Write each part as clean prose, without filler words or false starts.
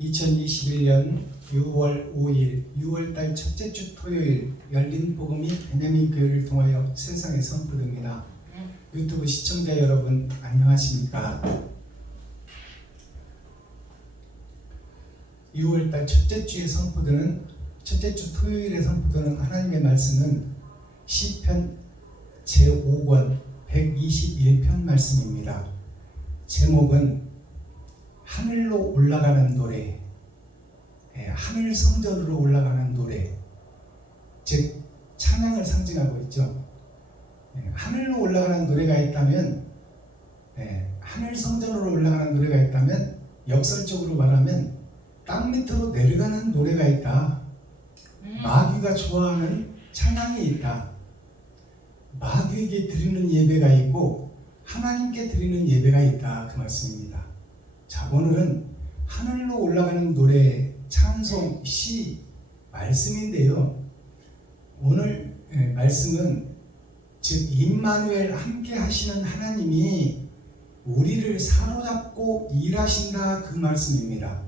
2021년 6월 5일 6월달 첫째 주 토요일 열린 복음이 베냐민 교회를 통하여 세상에 선포됩니다. 유튜브 시청자 여러분 안녕하십니까? 6월달 첫째 주에 선포되는 첫째 주 토요일에 선포되는 하나님의 말씀은 시편 제5권 121편 말씀입니다. 제목은 하늘로 올라가는 노래, 하늘 성전으로 올라가는 노래, 즉 찬양을 상징하고 있죠. 하늘로 올라가는 노래가 있다면, 하늘 성전으로 올라가는 노래가 있다면, 역설적으로 말하면 땅 밑으로 내려가는 노래가 있다. 마귀가 좋아하는 찬양이 있다. 마귀에게 드리는 예배가 있고 하나님께 드리는 예배가 있다, 그 말씀입니다. 자, 오늘은 하늘로 올라가는 노래, 찬송, 시, 말씀인데요. 오늘 말씀은 즉 임마누엘 함께 하시는 하나님이 우리를 사로잡고 일하신다, 그 말씀입니다.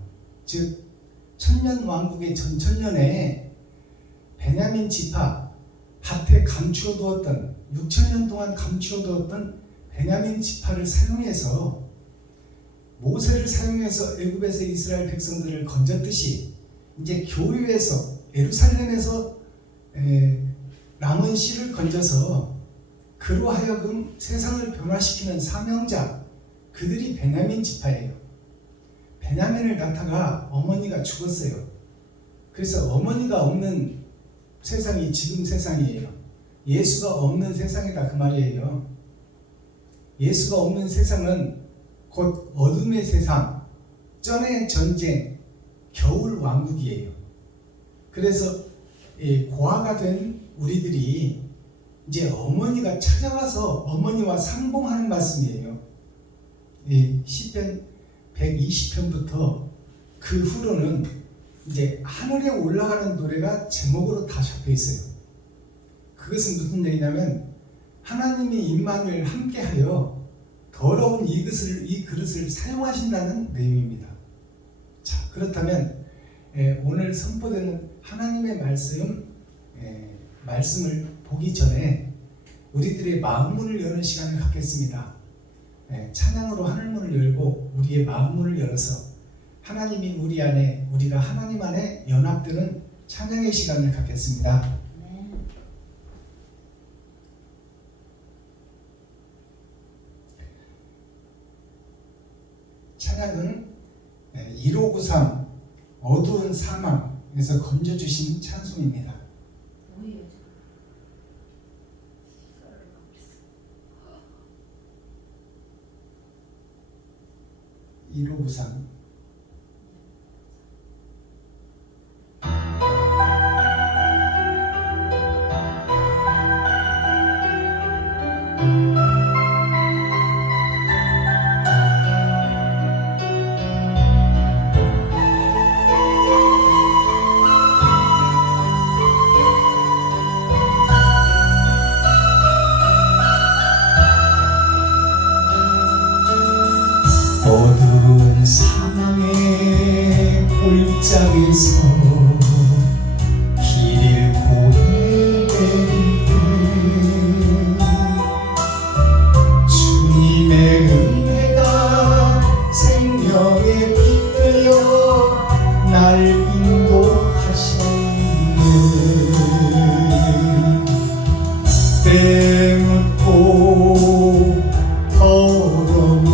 즉 천년왕국의 전천년에 베냐민 지파, 밭에 감추어두었던 6천년 동안 감추어두었던 베냐민 지파를 사용해서, 모세를 사용해서 애굽에서 이스라엘 백성들을 건졌듯이 이제 교회에서, 예루살렘에서 남은 씨를 건져서 그로 하여금 세상을 변화시키는 사명자, 그들이 베냐민 지파예요. 베냐민을 낳다가 어머니가 죽었어요. 그래서 어머니가 없는 세상이 지금 세상이에요. 예수가 없는 세상이다, 그 말이에요. 예수가 없는 세상은 곧 어둠의 세상, 전의 전쟁, 겨울 왕국이에요. 그래서 고아가 된 우리들이 이제 어머니가 찾아와서 어머니와 상봉하는 말씀이에요. 시편 120편부터 그 후로는 이제 하늘에 올라가는 노래가 제목으로 다 잡혀 있어요. 그것은 무슨 얘기냐면 하나님이 임마누엘 함께하여 더러운 이 그릇을 사용하신다는 내용입니다. 자, 그렇다면 오늘 선포되는 하나님의 말씀을 보기 전에 우리들의 마음문을 여는 시간을 갖겠습니다. 찬양으로 하늘문을 열고 우리의 마음문을 열어서 하나님이 우리 안에, 우리가 하나님 안에 연합되는 찬양의 시간을 갖겠습니다. 찬양은 1593 어두운 사망에서 건져주신 찬송입니다. 1593 어두운 사망의 골짜기에서 길 잃고 헤매는 주님의 은혜가 생명의 빛 되어 날 인도하시네. 때묻고 더러운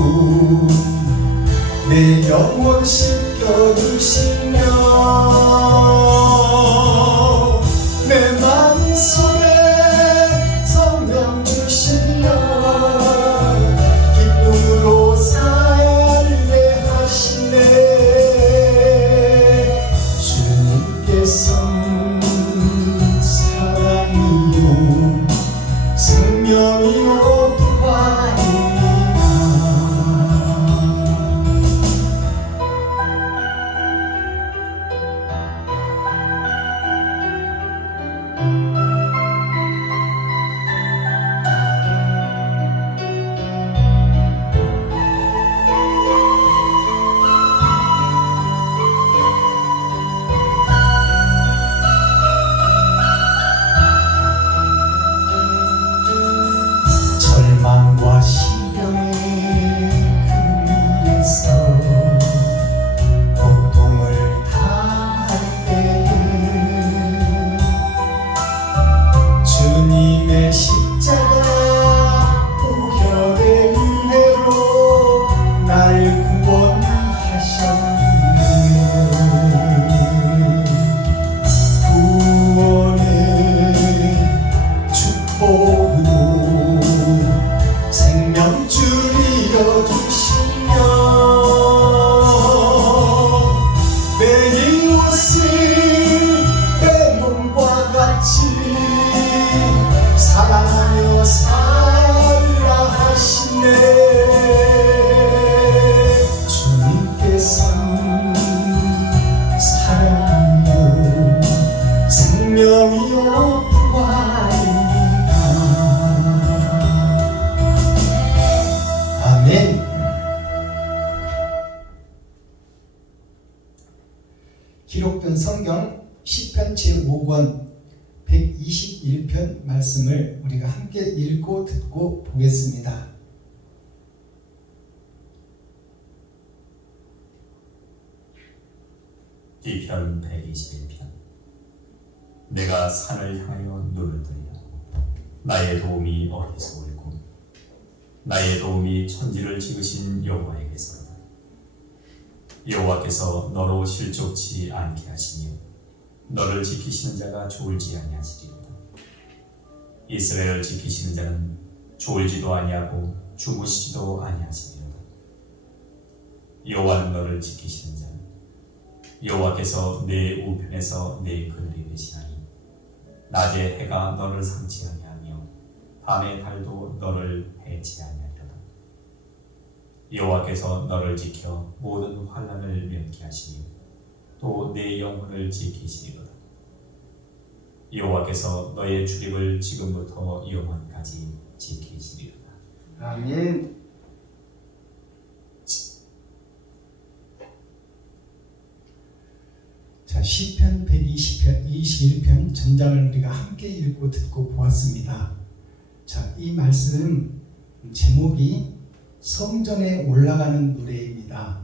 내 영혼 씻겨주시며 내 마음속에 성령 주시며 기쁨으로 살게 하시네. 주님께서는 사랑이요 생명이요 부활입니다. 기록된 성경 시편 제5권 121편 말씀을 우리가 함께 읽고 듣고 보겠습니다. 시편 121편. 내가 산을 향하여 눈을 들려 나의 도움이 어디서 올고 나의 도움이 천지를 지으신 여호와에게서로다. 여호와께서 너로 실족치 않게 하시며 너를 지키시는 자가 졸지 아니하시리로다. 이스라엘을 지키시는 자는 졸지도 아니하고 주무시지도 아니하시리로다. 여호와는 너를 지키시는 자는 여호와께서 내 우편에서 내 그늘이 되시나니 낮에 해가 너를 상치 아니하며 밤의 달도 너를 해치 아니하리로다. 여호와께서 너를 지켜 모든 환난을 면케 하시며 또 내 영혼을 지키시리로다. 여호와께서 너의 출입을 지금부터 영원까지 지키시리로다. 아멘. 자, 시편 121편 전장을 우리가 함께 읽고 듣고 보았습니다. 자, 이 말씀 제목이 성전에 올라가는 노래입니다.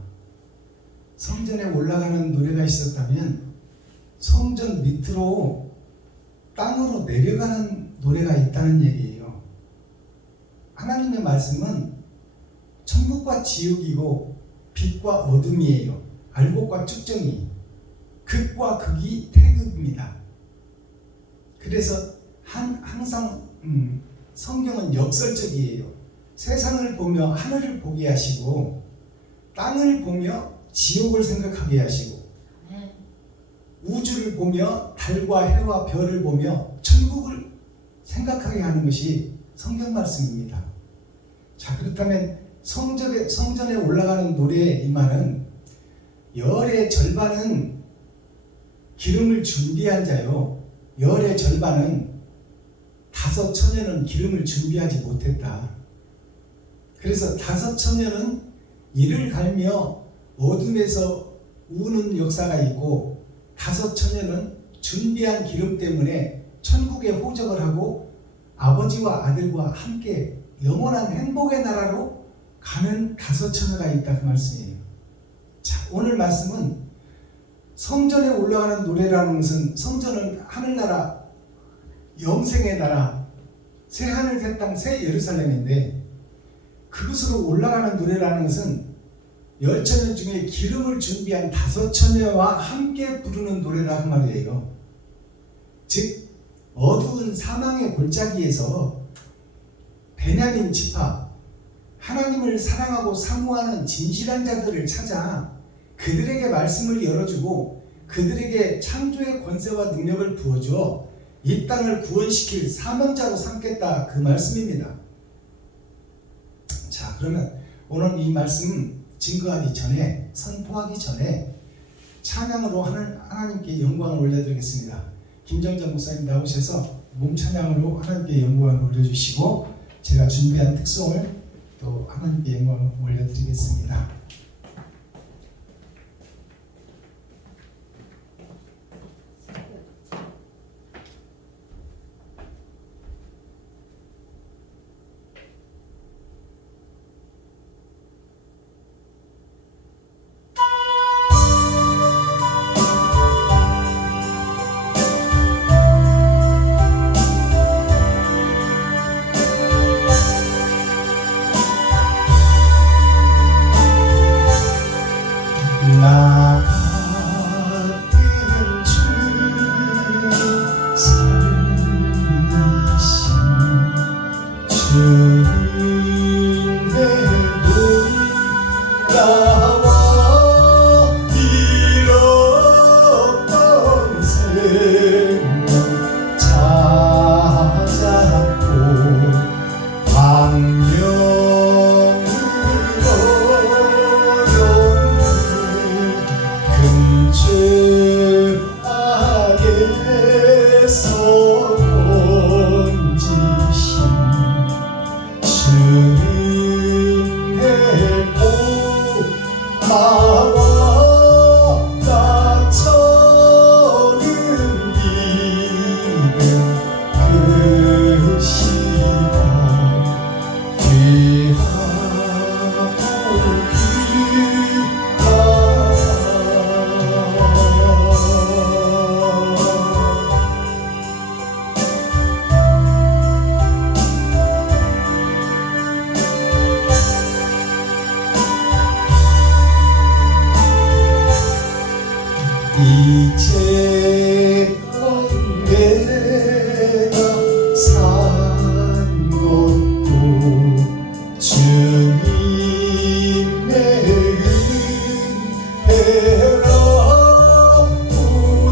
성전에 올라가는 노래가 있었다면 성전 밑으로 땅으로 내려가는 노래가 있다는 얘기예요. 하나님의 말씀은 천국과 지옥이고 빛과 어둠이에요. 알곡과 쭉정이, 극과 극이 태극입니다. 그래서 항상 성경은 역설적이에요. 세상을 보며 하늘을 보게 하시고 땅을 보며 지옥을 생각하게 하시고 우주를 보며 달과 해와 별을 보며 천국을 생각하게 하는 것이 성경 말씀입니다. 자, 그렇다면 성전에 올라가는 노래의 이 말은 열의 절반은 기름을 준비한 자요, 열의 절반은 다섯 처녀는 기름을 준비하지 못했다. 그래서 다섯 처녀는 이를 갈며 어둠에서 우는 역사가 있고, 다섯 처녀는 준비한 기름 때문에 천국에 호적을 하고 아버지와 아들과 함께 영원한 행복의 나라로 가는 다섯 처녀가 있다, 그 말씀이에요. 자, 오늘 말씀은 성전에 올라가는 노래라는 것은, 성전은 하늘나라, 영생의 나라, 새 하늘 새 땅 새 예루살렘인데, 그곳으로 올라가는 노래라는 것은 열 처녀 중에 기름을 준비한 다섯 처녀와 함께 부르는 노래라 그 말이에요. 즉 어두운 사망의 골짜기에서 베냐민 지파, 하나님을 사랑하고 사모하는 진실한 자들을 찾아 그들에게 말씀을 열어주고 그들에게 창조의 권세와 능력을 부어주어 이 땅을 구원시킬 사명자로 삼겠다, 그 말씀입니다. 자, 그러면 오늘 이 말씀 증거하기 전에, 선포하기 전에 찬양으로 하나님께 영광을 올려드리겠습니다. 김정전 목사님 나오셔서 몸 찬양으로 하나님께 영광을 올려주시고, 제가 준비한 특송을 또 하나님께 영광을 올려드리겠습니다. 나 같은 주 살리신 주님의 놀라워 잃었던 생명 찾았고 안녕으로 건지신 주님의 고마워 나 이제껏 내가 산 것도 주님의 은혜라고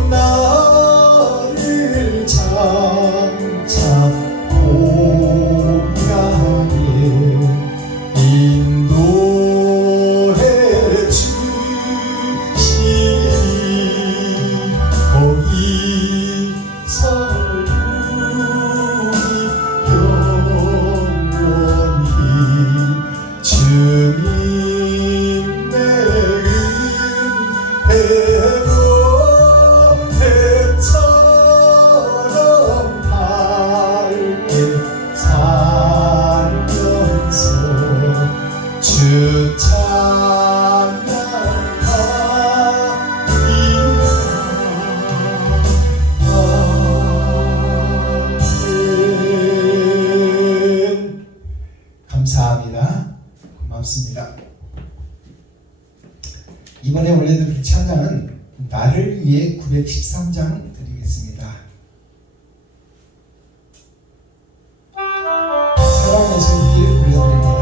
나를 장차 공양해 인도해 주시니 거기서 우리 영원히 주님의 은혜로 해처럼 밝게 살면서 주 찬양하리라. 감사합니다. 고맙습니다. 이번에 올려드릴 찬양은 나를 위해 913장 드리겠습니다. 사랑에서 이길 올려드립니다.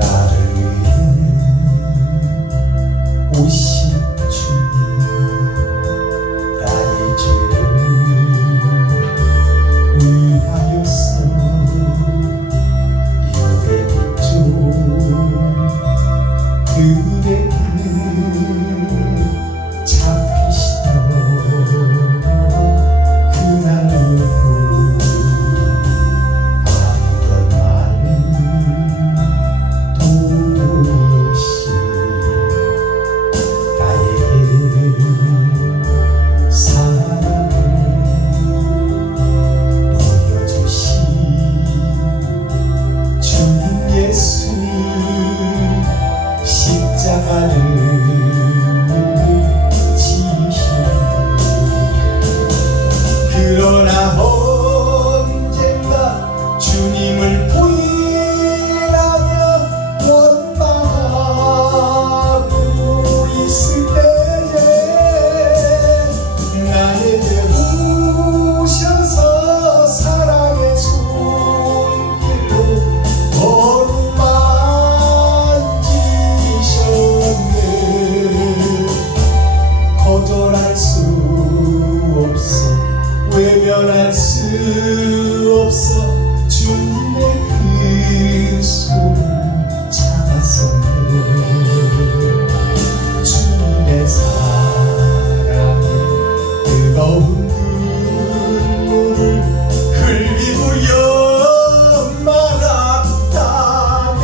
나를 위해 오신 주님 나의 죄를 위하여서 유대 빛조 그대는 잡히시던 그날로 아무런 말도 없이 나에게 사랑을 보여주신 주님 예수 십자가를 지시고 그러나 언젠가 주님을 부인하며 원망하고 있을 때에 나에게 오셔서 사랑의 손길로 어루만지셨네. 거절할 수 없어 외면할 수 없어 주님의 그 손을 잡았었네. 주님의 사랑에 뜨거운 눈물을 흘리고여 말았다네.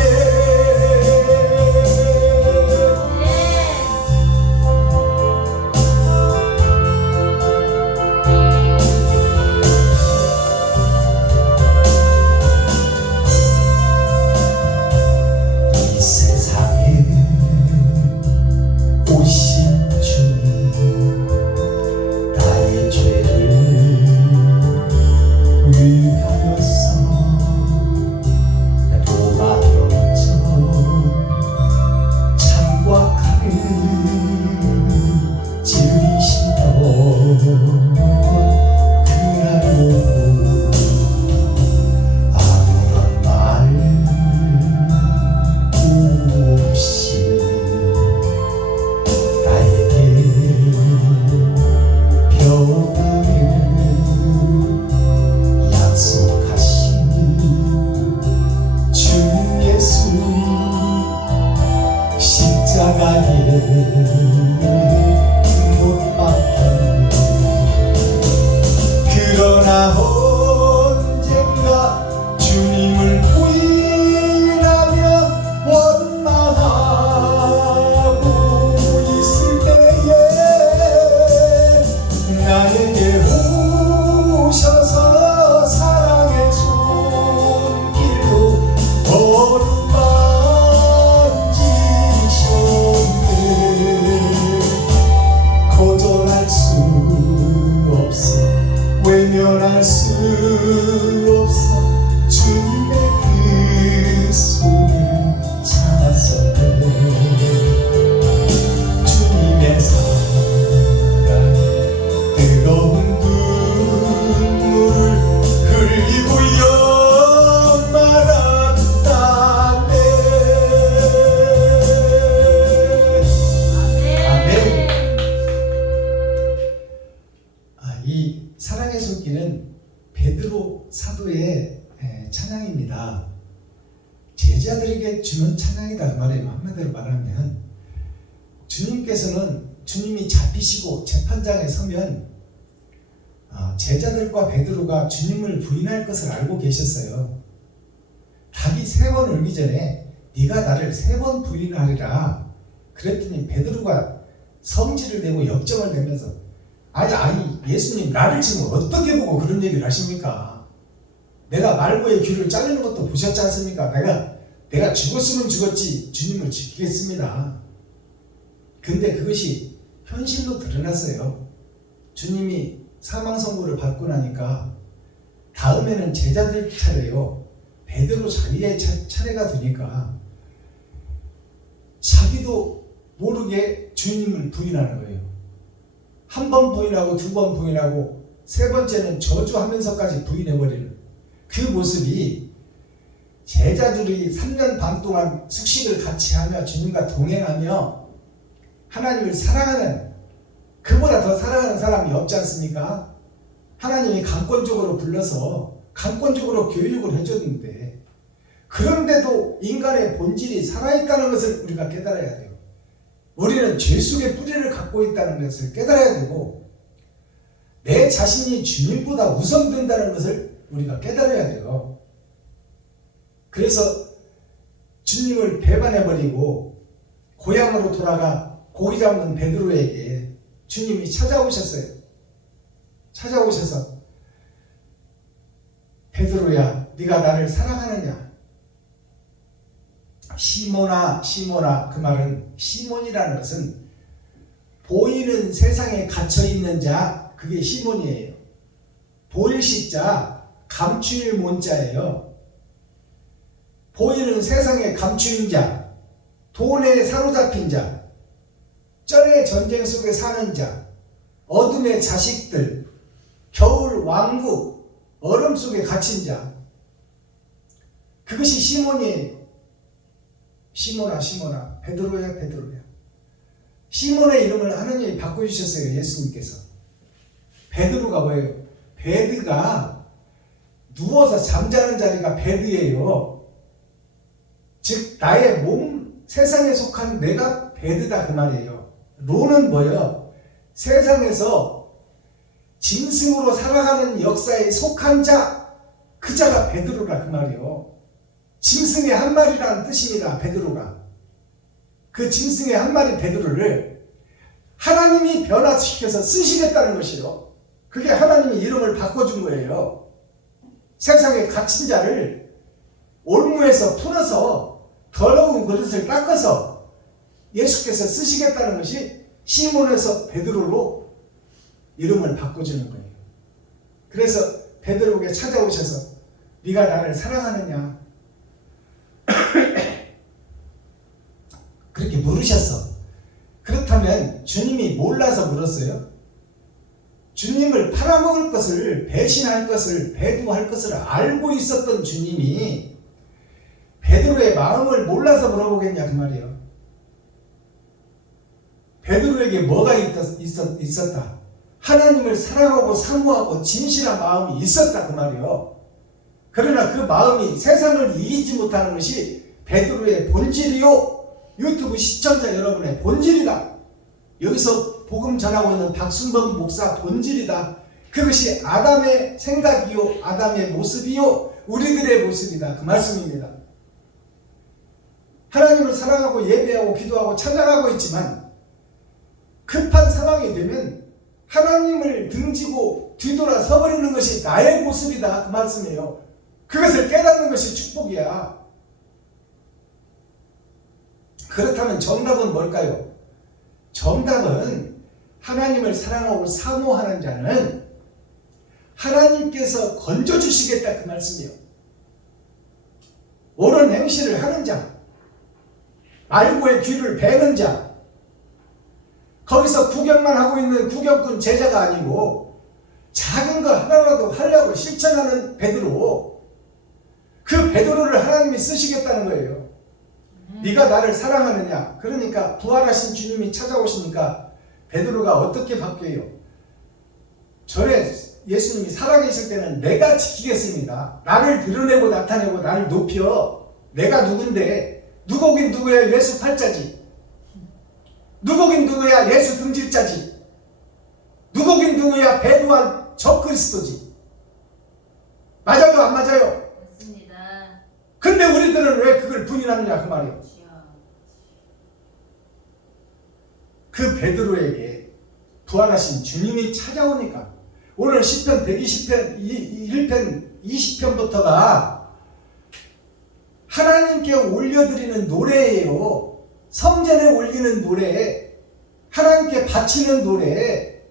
수 없어 주님의 그 손을 잡았어도 주님의 사랑 뜨거운 눈물을 흘리고 말았다네. 아멘. 이 사랑의 손길은 베드로 사도의 찬양입니다. 제자들에게 주는 찬양이다 그 말이에요. 한마디로 말하면 주님께서는 주님이 잡히시고 재판장에 서면 제자들과 베드로가 주님을 부인할 것을 알고 계셨어요. 닭이 3번 울기 전에 네가 나를 3번 부인하리라 그랬더니 베드로가 성질을 내고 역정을 내면서 아니 예수님 나를 지금 어떻게 보고 그런 얘기를 하십니까? 내가 말고의 귀를 자르는 것도 보셨지 않습니까? 내가 죽었으면 죽었지 주님을 지키겠습니다. 근데 그것이 현실로 드러났어요. 주님이 사망 선고를 받고 나니까 다음에는 제자들 차례요. 베드로 자기의 차례가 되니까 자기도 모르게 주님을 부인하는 거예요. 한 번 부인하고 2번 부인하고 3번째는 저주하면서까지 부인해버리는 그 모습이 제자들이 3년 반 동안 숙식을 같이 하며 주님과 동행하며 하나님을 사랑하는 그보다 더 사랑하는 사람이 없지 않습니까? 하나님이 강권적으로 불러서 강권적으로 교육을 해줬는데 그런데도 인간의 본질이 살아있다는 것을 우리가 깨달아야 돼요. 우리는 죄 속의 뿌리를 갖고 있다는 것을 깨달아야 되고 내 자신이 주님보다 우선된다는 것을 우리가 깨달아야 돼요. 그래서 주님을 배반해버리고 고향으로 돌아가 고기 잡는 베드로에게 주님이 찾아오셨어요. 찾아오셔서 베드로야 네가 나를 사랑하느냐? 시몬아 시몬아 그 말은 시몬이라는 것은 보이는 세상에 갇혀있는 자 그게 시몬이에요. 보일식자 감추일 몬자예요. 보이는 세상에 감추인 자 돈에 사로잡힌 자 쩔의 전쟁 속에 사는 자 어둠의 자식들 겨울 왕국 얼음 속에 갇힌 자 그것이 시몬이에요. 시몬아 시몬아 베드로야 베드로야. 시몬의 이름을 하나님이 바꿔주셨어요. 예수님께서. 베드로가 뭐예요? 베드가 누워서 잠자는 자리가 베드예요. 즉 나의 몸 세상에 속한 내가 베드다 그 말이에요. 로는 뭐예요? 세상에서 짐승으로 살아가는 역사에 속한 자, 그 자가 베드로라 그 말이에요. 짐승의 한 마리라는 뜻입니다. 베드로가. 그 짐승의 한 마리 베드로를 하나님이 변화시켜서 쓰시겠다는 것이요. 그게 하나님이 이름을 바꿔준 거예요. 세상에 갇힌 자를 올무에서 풀어서 더러운 그릇을 닦아서 예수께서 쓰시겠다는 것이 시몬에서 베드로로 이름을 바꿔주는 거예요. 그래서 베드로에게 찾아오셔서 네가 나를 사랑하느냐? 그렇게 물으셨어. 그렇다면 주님이 몰라서 물었어요? 주님을 팔아먹을 것을 배신할 것을 배도할 것을 알고 있었던 주님이 베드로의 마음을 몰라서 물어보겠냐 그 말이에요. 베드로에게 뭐가 있었다? 하나님을 사랑하고 사모하고 진실한 마음이 있었다 그 말이에요. 그러나 그 마음이 세상을 이기지 못하는 것이 베드로의 본질이요. 유튜브 시청자 여러분의 본질이다. 여기서 복음 전하고 있는 박순범 목사 본질이다. 그것이 아담의 생각이요 아담의 모습이요 우리들의 모습이다 그 말씀입니다. 하나님을 사랑하고 예배하고 기도하고 찬양하고 있지만 급한 상황이 되면 하나님을 등지고 뒤돌아 서버리는 것이 나의 모습이다 그 말씀이에요. 그것을 깨닫는 것이 축복이야. 그렇다면 정답은 뭘까요? 정답은 하나님을 사랑하고 사모하는 자는 하나님께서 건져주시겠다 그 말씀이요. 옳은 행실을 하는 자, 말고의 귀를 베는 자, 거기서 구경만 하고 있는 구경꾼 제자가 아니고 작은 거 하나라도 하려고 실천하는 베드로, 그 베드로를 하나님이 쓰시겠다는 거예요. 네가 나를 사랑하느냐? 그러니까 부활하신 주님이 찾아오시니까 베드로가 어떻게 바뀌어요? 전에 예수님이 살아계실 때는 내가 지키겠습니다. 나를 드러내고 나타내고 나를 높여. 내가 누군데? 누구긴 누구야? 예수 팔자지. 누구긴 누구야? 예수 등질자지. 누구긴 누구야? 배부한 적그리스도지. 맞아요? 안 맞아요? 맞습니다. 근데 우리들은 왜 그걸 부인하느냐 그 말이에요. 그 베드로에게 부활하신 주님이 찾아오니까 오늘 시편 120편 1편 20편부터가 하나님께 올려드리는 노래예요. 성전에 올리는 노래, 하나님께 바치는 노래.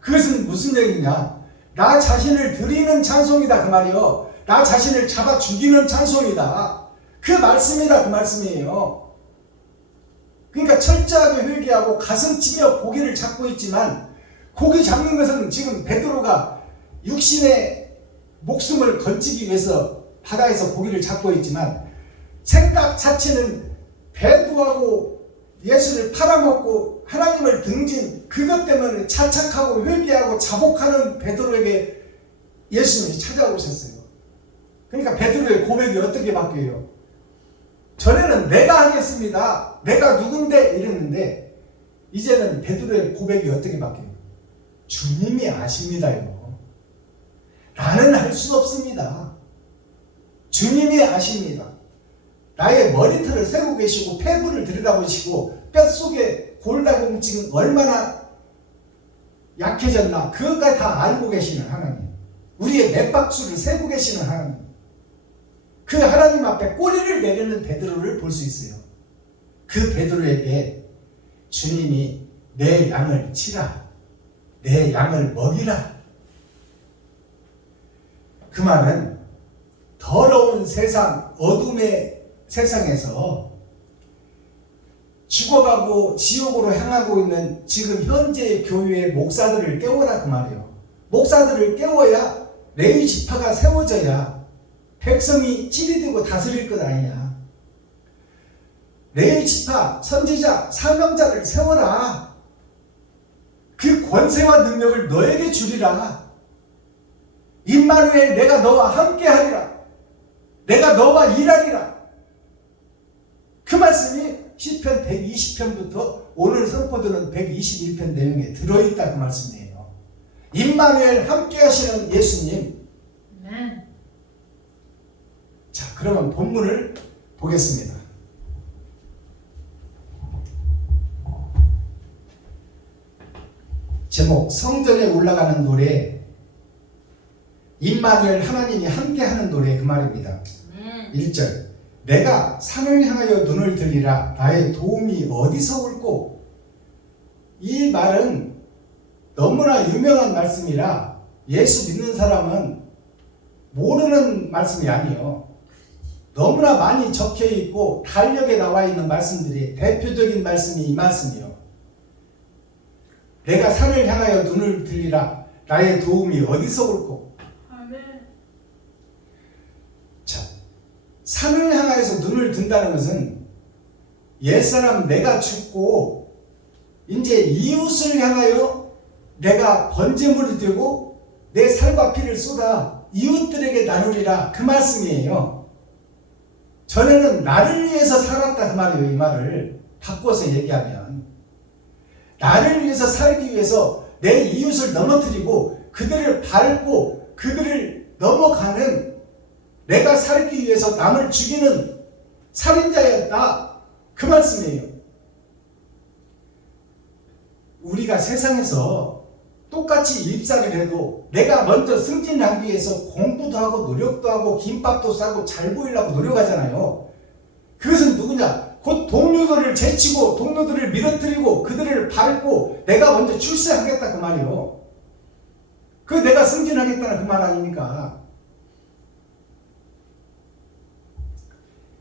그것은 무슨 얘기냐? 나 자신을 드리는 찬송이다 그 말이요. 나 자신을 잡아 죽이는 찬송이다. 그 말씀이다 그 말씀이에요. 그러니까 철저하게 회개하고 가슴 치며 고기를 잡고 있지만, 고기 잡는 것은 지금 베드로가 육신의 목숨을 건지기 위해서 바다에서 고기를 잡고 있지만, 생각 자체는 배도하고 예수를 팔아먹고 하나님을 등진 그것 때문에 자착하고 회개하고 자복하는 베드로에게 예수님이 찾아오셨어요. 그러니까 베드로의 고백이 어떻게 바뀌어요? 전에는 내가 하겠습니다. 내가 누군데 이랬는데 이제는 베드로의 고백이 어떻게 바뀌어요? 주님이 아십니다요. 나는 할 수 없습니다. 주님이 아십니다. 나의 머리털을 세고 계시고 폐부를 들여다보시고 뼛속에 골다공증 얼마나 약해졌나 그것까지 다 알고 계시는 하나님, 우리의 맥박수를 세고 계시는 하나님, 그 하나님 앞에 꼬리를 내리는 베드로를 볼 수 있어요. 그 베드로에게 주님이 내 양을 치라, 내 양을 먹이라. 그 말은 더러운 세상, 어둠의 세상에서 죽어가고 지옥으로 향하고 있는 지금 현재의 교회의 목사들을 깨워라 그 말이에요. 목사들을 깨워야 레위 지파가 세워져야 백성이 찌리되고 다스릴 것 아니냐. 레위 지파, 선지자, 사명자를 세워라. 그 권세와 능력을 너에게 주리라. 임마누엘, 내가 너와 함께하리라. 내가 너와 일하리라. 그 말씀이 시편 120편부터 오늘 선포드는 121편 내용에 들어있다 그 말씀이에요. 임마누엘 함께 하시는 예수님. 네. 자, 그러면 본문을 보겠습니다. 제목, 성전에 올라가는 노래, 임마누엘 하나님이 함께 하는 노래 그 말입니다. 1절, 내가 산을 향하여 눈을 들리라. 나의 도움이 어디서 올꼬? 이 말은 너무나 유명한 말씀이라 예수 믿는 사람은 모르는 말씀이 아니에요. 너무나 많이 적혀 있고 달력에 나와 있는 말씀들이 대표적인 말씀이 이 말씀이요. 내가 산을 향하여 눈을 들리라. 나의 도움이 어디서 올꼬? 산을 향해서 눈을 든다는 것은 옛사람 내가 죽고 이제 이웃을 향하여 내가 번제물을 들고 내 살과 피를 쏟아 이웃들에게 나누리라 그 말씀이에요. 전에는 나를 위해서 살았다 그 말이에요. 이 말을 바꿔서 얘기하면 나를 위해서 살기 위해서 내 이웃을 넘어뜨리고 그들을 밟고 그들을 넘어가는, 내가 살기 위해서 남을 죽이는 살인자였다 그 말씀이에요. 우리가 세상에서 똑같이 입사를 해도 내가 먼저 승진하기 위해서 공부도 하고 노력도 하고 김밥도 싸고 잘 보이려고 노력하잖아요. 그것은 누구냐? 곧 동료들을 제치고 동료들을 밀어뜨리고 그들을 밟고 내가 먼저 출세하겠다 그 말이에요. 그 내가 승진하겠다는 그 말 아닙니까?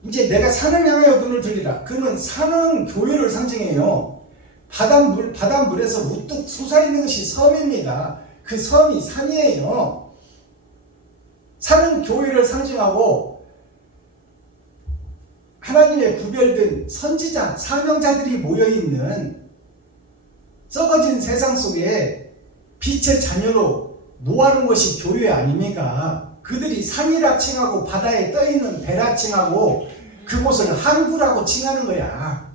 이제 내가 산을 향하여 눈을 들리라. 그러면 산은 교회를 상징해요. 바닷물에서 우뚝 솟아있는 것이 섬입니다. 그 섬이 산이에요. 산은 교회를 상징하고 하나님의 구별된 선지자, 사명자들이 모여있는 썩어진 세상 속에 빛의 자녀로 모아놓은 것이 교회 아닙니까? 그들이 산이라 칭하고 바다에 떠있는 배라 칭하고 그곳을 항구라고 칭하는 거야.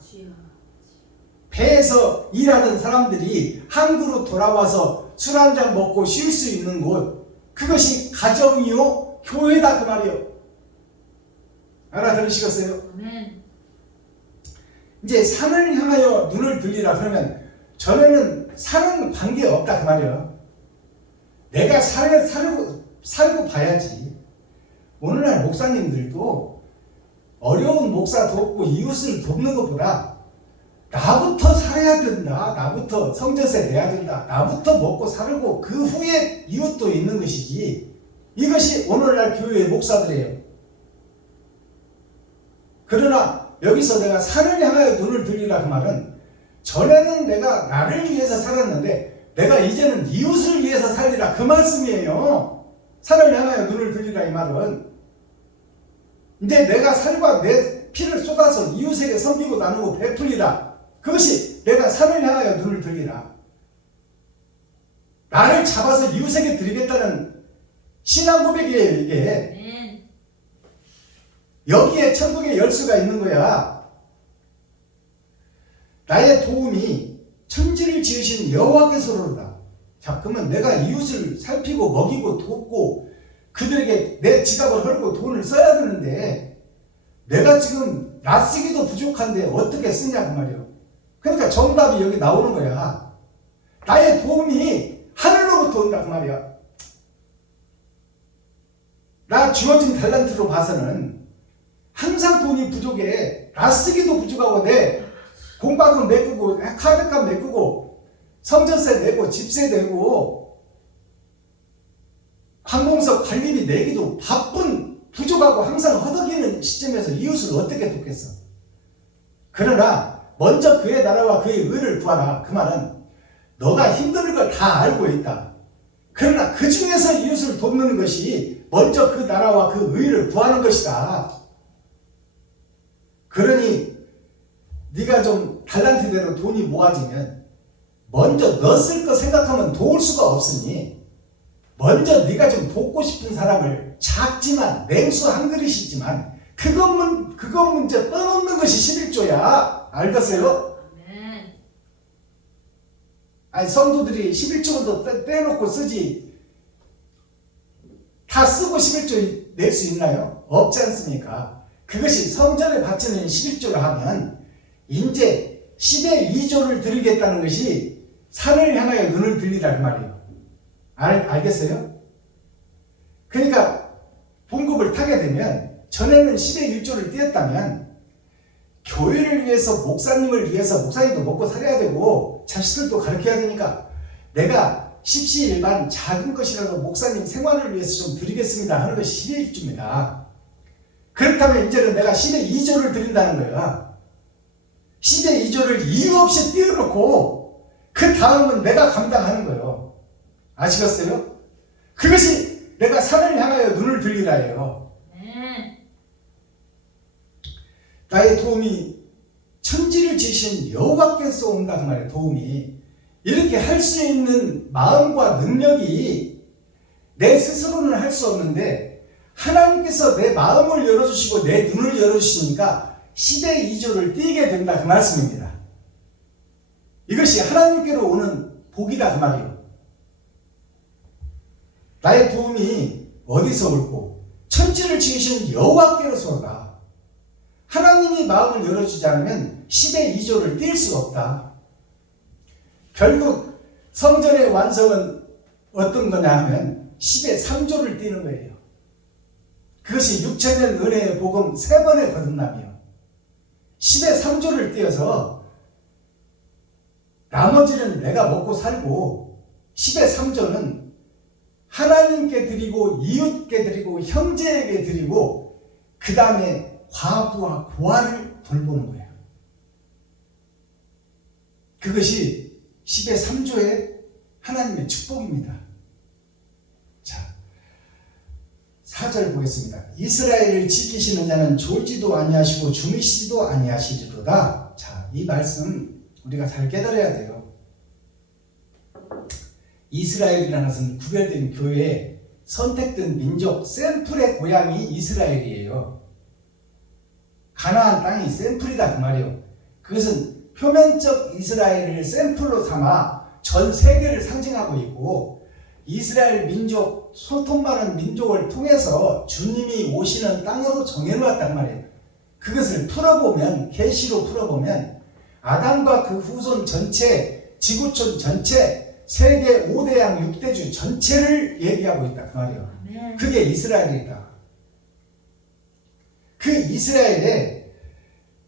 배에서 일하는 사람들이 항구로 돌아와서 술 한잔 먹고 쉴 수 있는 곳, 그것이 가정이요 교회다 그 말이요. 알아들으시겠어요? 이제 산을 향하여 눈을 들리라 그러면 전에는 산은 관계없다 그 말이에요. 내가 살고 봐야지. 오늘날 목사님들도 어려운 목사 돕고 이웃을 돕는 것보다 나부터 살아야 된다, 나부터 성전세 내야 된다, 나부터 먹고 살고 그 후에 이웃도 있는 것이지, 이것이 오늘날 교회의 목사들이에요. 그러나 여기서 내가 산을 향하여 눈을 들리라 그 말은 전에는 내가 나를 위해서 살았는데 내가 이제는 이웃을 위해서 살리라 그 말씀이에요. 산을 향하여 눈을 들리라 이 말은 이제 내가 살과 내 피를 쏟아서 이웃에게 섬기고 나누고 베풀리라, 그것이 내가 산을 향하여 눈을 들리라. 나를 잡아서 이웃에게 드리겠다는 신앙 고백이에요 이게. 여기에 천국의 열쇠가 있는 거야. 나의 도움이 천지를 지으신 여호와께서로다. 자, 그러면 내가 이웃을 살피고 먹이고 돕고 그들에게 내 지갑을 헐고 돈을 써야 되는데 내가 지금 나 쓰기도 부족한데 어떻게 쓰냐 그 말이에요. 그러니까 정답이 여기 나오는 거야. 나의 도움이 하늘로부터 온다 그 말이야. 나 주어진 달란트로 봐서는 항상 돈이 부족해. 나 쓰기도 부족하고 내 공과금 메꾸고 카드값 메꾸고 성전세 내고 집세 내고 관공서 관리비 내기도 바쁜 부족하고 항상 허덕이는 시점에서 이웃을 어떻게 돕겠어. 그러나 먼저 그의 나라와 그의 의를 구하라. 그 말은 너가 힘든 걸 다 알고 있다. 그러나 그 중에서 이웃을 돕는 것이 먼저 그 나라와 그 의를 구하는 것이다. 그러니 네가 좀 달란트대로 돈이 모아지면 먼저 너 쓸 거 생각하면 도울 수가 없으니 먼저 네가 좀 돕고 싶은 사람을 작지만 냉수 한 그릇이지만 그것 문제 떠놓는 것이 11조야. 알겠어요? 아니 성도들이 11조도 떼놓고 쓰지 다 쓰고 11조 낼 수 있나요? 없지 않습니까? 그것이 성전에 바치는 11조를 하면 이제 10의 2조를 드리겠다는 것이 산을 향하여 눈을 들리라는 말이에요. 알겠어요? 그러니까 봉급을 타게 되면 전에는 10의 1조를 띄었다면 교회를 위해서 목사님을 위해서 목사님도 먹고 살아야 되고 자식들도 가르쳐야 되니까 내가 십시일반 작은 것이라도 목사님 생활을 위해서 좀 드리겠습니다 하는 것이 10의 1조입니다. 그렇다면 이제는 내가 10의 2조를 드린다는 거야. 10의 2조를 이유 없이 띄워놓고 그 다음은 내가 감당하는 거예요. 아시겠어요? 그것이 내가 산을 향하여 눈을 들리라예요. 나의 도움이 천지를 지으신 여호와께서 온다 그 말이에요. 도움이 이렇게 할 수 있는 마음과 능력이 내 스스로는 할 수 없는데 하나님께서 내 마음을 열어주시고 내 눈을 열어주시니까 10의 2조를 띄게 된다 그 말씀입니다. 이것이 하나님께로 오는 복이다 그 말이에요. 나의 도움이 어디서 올고 천지를 지으신 여호와께로서 오다. 하나님이 마음을 열어주지 않으면 10의 2조를 뛸 수가 없다. 결국 성전의 완성은 어떤 거냐 하면 10의 3조를 띄는 거예요. 그것이 6천년 은혜의 복음 3번의 거듭남이요. 10의 3조를 띄어서 나머지는 내가 먹고 살고 10의 3조는 하나님께 드리고 이웃께 드리고 형제에게 드리고 그 다음에 과부와 고아를 돌보는 거예요. 그것이 10의 3조의 하나님의 축복입니다. 자, 4절 보겠습니다. 이스라엘을 지키시는 자는 졸지도 아니하시고 주무시지도 아니하시리로다. 자, 이 말씀 우리가 잘 깨달아야 돼요. 이스라엘이라는 것은 구별된 교회에 선택된 민족, 샘플의 고향이 이스라엘이에요. 가나안 땅이 샘플이다 그 말이에요. 그것은 표면적 이스라엘을 샘플로 삼아 전 세계를 상징하고 있고, 이스라엘 민족, 소통 많은 민족을 통해서 주님이 오시는 땅으로 정해놓았단 말이에요. 그것을 풀어보면, 계시로 풀어보면 아담과 그 후손 전체, 지구촌 전체, 세계 5대양 6대주 전체를 얘기하고 있다 그 말이에요. 그게 이스라엘이다. 그 이스라엘에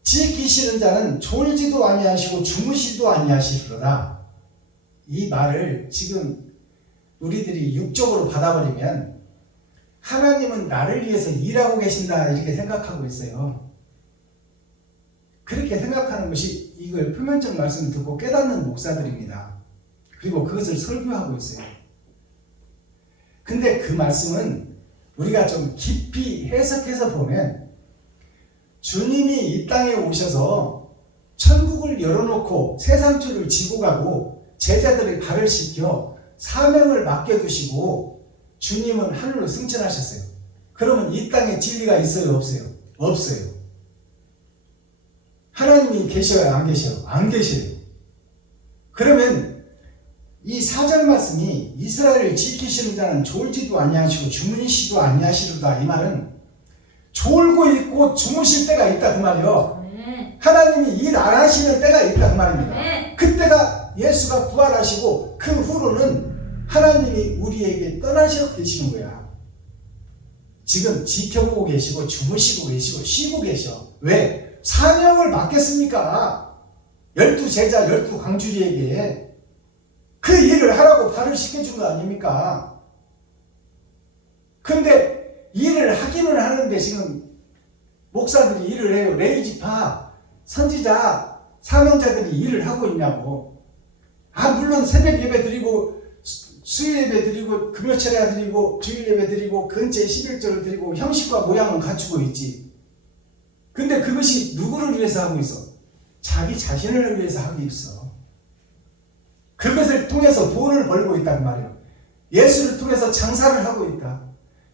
지키시는 자는 졸지도 아니하시고 주무시도 아니하시리로다. 이 말을 지금 우리들이 육적으로 받아버리면 하나님은 나를 위해서 일하고 계신다 이렇게 생각하고 있어요. 그렇게 생각하는 것이 이걸 표면적 말씀을 듣고 깨닫는 목사들입니다. 그리고 그것을 설교하고 있어요. 근데 그 말씀은 우리가 좀 깊이 해석해서 보면 주님이 이 땅에 오셔서 천국을 열어놓고 세상줄을 지고 가고 제자들의 발을 씻겨 사명을 맡겨두시고 주님은 하늘로 승천하셨어요. 그러면 이 땅에 진리가 있어요? 없어요? 없어요. 하나님이 계셔요? 안 계셔요? 안 계셔요. 그러면 이 4절 말씀이 이스라엘을 지키시는 자는 졸지도 아니하시고 주무시도 아니하시리로다. 이 말은 졸고 있고 주무실 때가 있다 그 말이에요. 하나님이 일 안 하시는 때가 있다 그 말입니다. 그때가 예수가 부활하시고 그 후로는 하나님이 우리에게 떠나셔 계시는 거야. 지금 지켜보고 계시고 주무시고 계시고 쉬고 계셔. 왜? 사명을 맡겼습니까? 12제자 12강주리에게 그 일을 하라고 발을 씻겨준 거 아닙니까? 근데 일을 하기는 하는데 지금 목사들이 일을 해요. 레이지파, 선지자, 사명자들이 일을 하고 있냐고. 물론 새벽 예배 드리고 수요 예배 드리고 금요철야 드리고 주일 예배 드리고 근처에 11조를 드리고 형식과 모양은 갖추고 있지. 근데 그것이 누구를 위해서 하고 있어? 자기 자신을 위해서 하고 있어. 그것을 통해서 돈을 벌고 있단 말이에요. 예수를 통해서 장사를 하고 있다.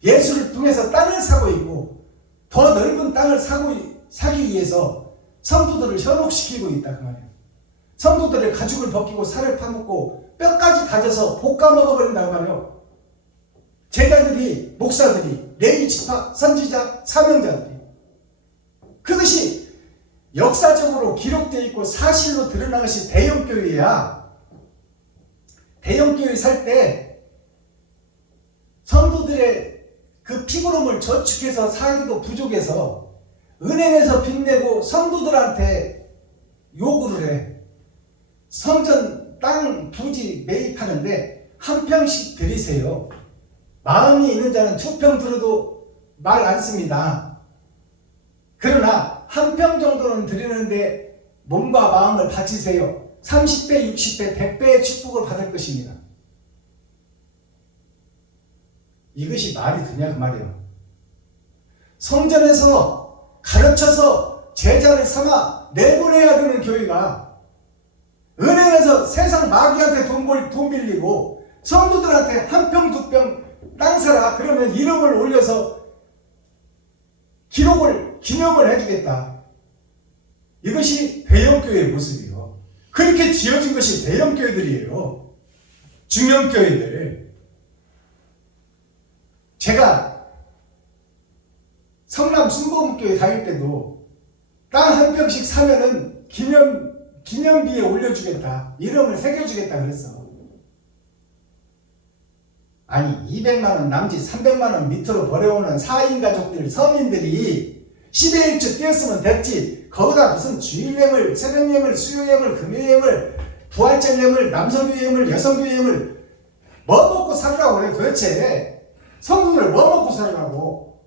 예수를 통해서 땅을 사고 있고 더 넓은 땅을 사기 위해서 성도들을 현혹시키고 있다 그 말이에요. 성도들의 가죽을 벗기고 살을 파먹고 뼈까지 다져서 볶아 먹어버린다고 말이에요. 제자들이, 목사들이, 레위지파, 선지자, 사명자들이. 그것이 역사적으로 기록되어 있고 사실로 드러난 것이 대형교회야. 대형교회 살 때 성도들의 그 피부름을 저축해서 살기도 부족해서 은행에서 빚내고 성도들한테 요구를 해. 성전 땅 부지 매입하는데 한 평씩 드리세요. 마음이 있는 자는 2평 들어도 말 안 씁니다. 그러나 한 평 정도는 드리는데 몸과 마음을 바치세요. 30배, 60배, 100배의 축복을 받을 것입니다. 이것이 말이 되냐 그 말이에요. 성전에서 가르쳐서 제자를 삼아 내보내야 되는 교회가 은행에서 세상 마귀한테 돈 빌리고 성도들한테 한 평, 2평 땅 사라 그러면 이름을 올려서 기념을 해주겠다. 이것이 대형교회의 모습이에요. 그렇게 지어진 것이 대형교회들이에요. 중형교회들. 제가 성남 순복음교회 다닐 때도 땅 한 평씩 사면은 기념비에 올려주겠다. 이름을 새겨주겠다 그랬어. 아니 200만원 남짓 300만원 밑으로 벌어오는 4인 가족들 서민들이 10의 1초 뛰었으면 됐지. 거기다 무슨 주일예물, 새벽예물, 수요예물, 금요예물, 부활절 예물, 남성교회 예물, 여성교회 예물 뭐 먹고 살으라고 그래 도대체? 성도들 뭐 먹고 살으라고?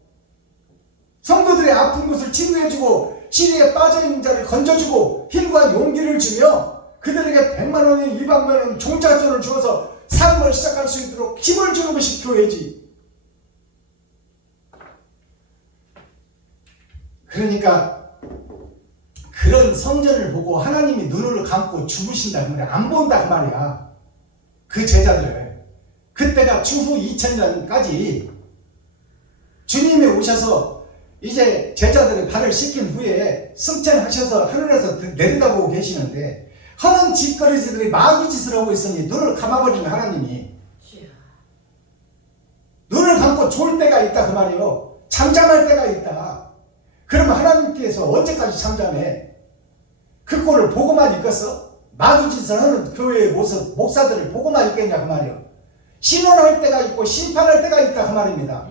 성도들의 아픈 것을 치료해주고 시리에 빠져있는 자를 건져주고 힘과 용기를 주며 그들에게 100만 원에 200만 원 종잣돈을 주어서 삶을 시작할 수 있도록 힘을 주는 것이 교회지. 그러니까 그런 성전을 보고 하나님이 눈을 감고 죽으신다 그 말이야. 안 본다 그 말이야. 그 제자들을. 그때가 추후 2000년까지 주님이 오셔서 이제 제자들의 발을 씻긴 후에 승천하셔서 하늘에서 내려다보고 계시는데 하는 짓거리들이 마귀짓을 하고 있으니 눈을 감아버리는 하나님이 눈을 감고 졸 때가 있다 그 말이요. 잠잠할 때가 있다. 그러면 하나님께서 언제까지 잠잠해? 그 꼴을 보고만 있겠어? 마귀짓을 하는 교회의 모습, 목사들을 보고만 있겠냐 그 말이요. 신원할 때가 있고 심판할 때가 있다 그 말입니다.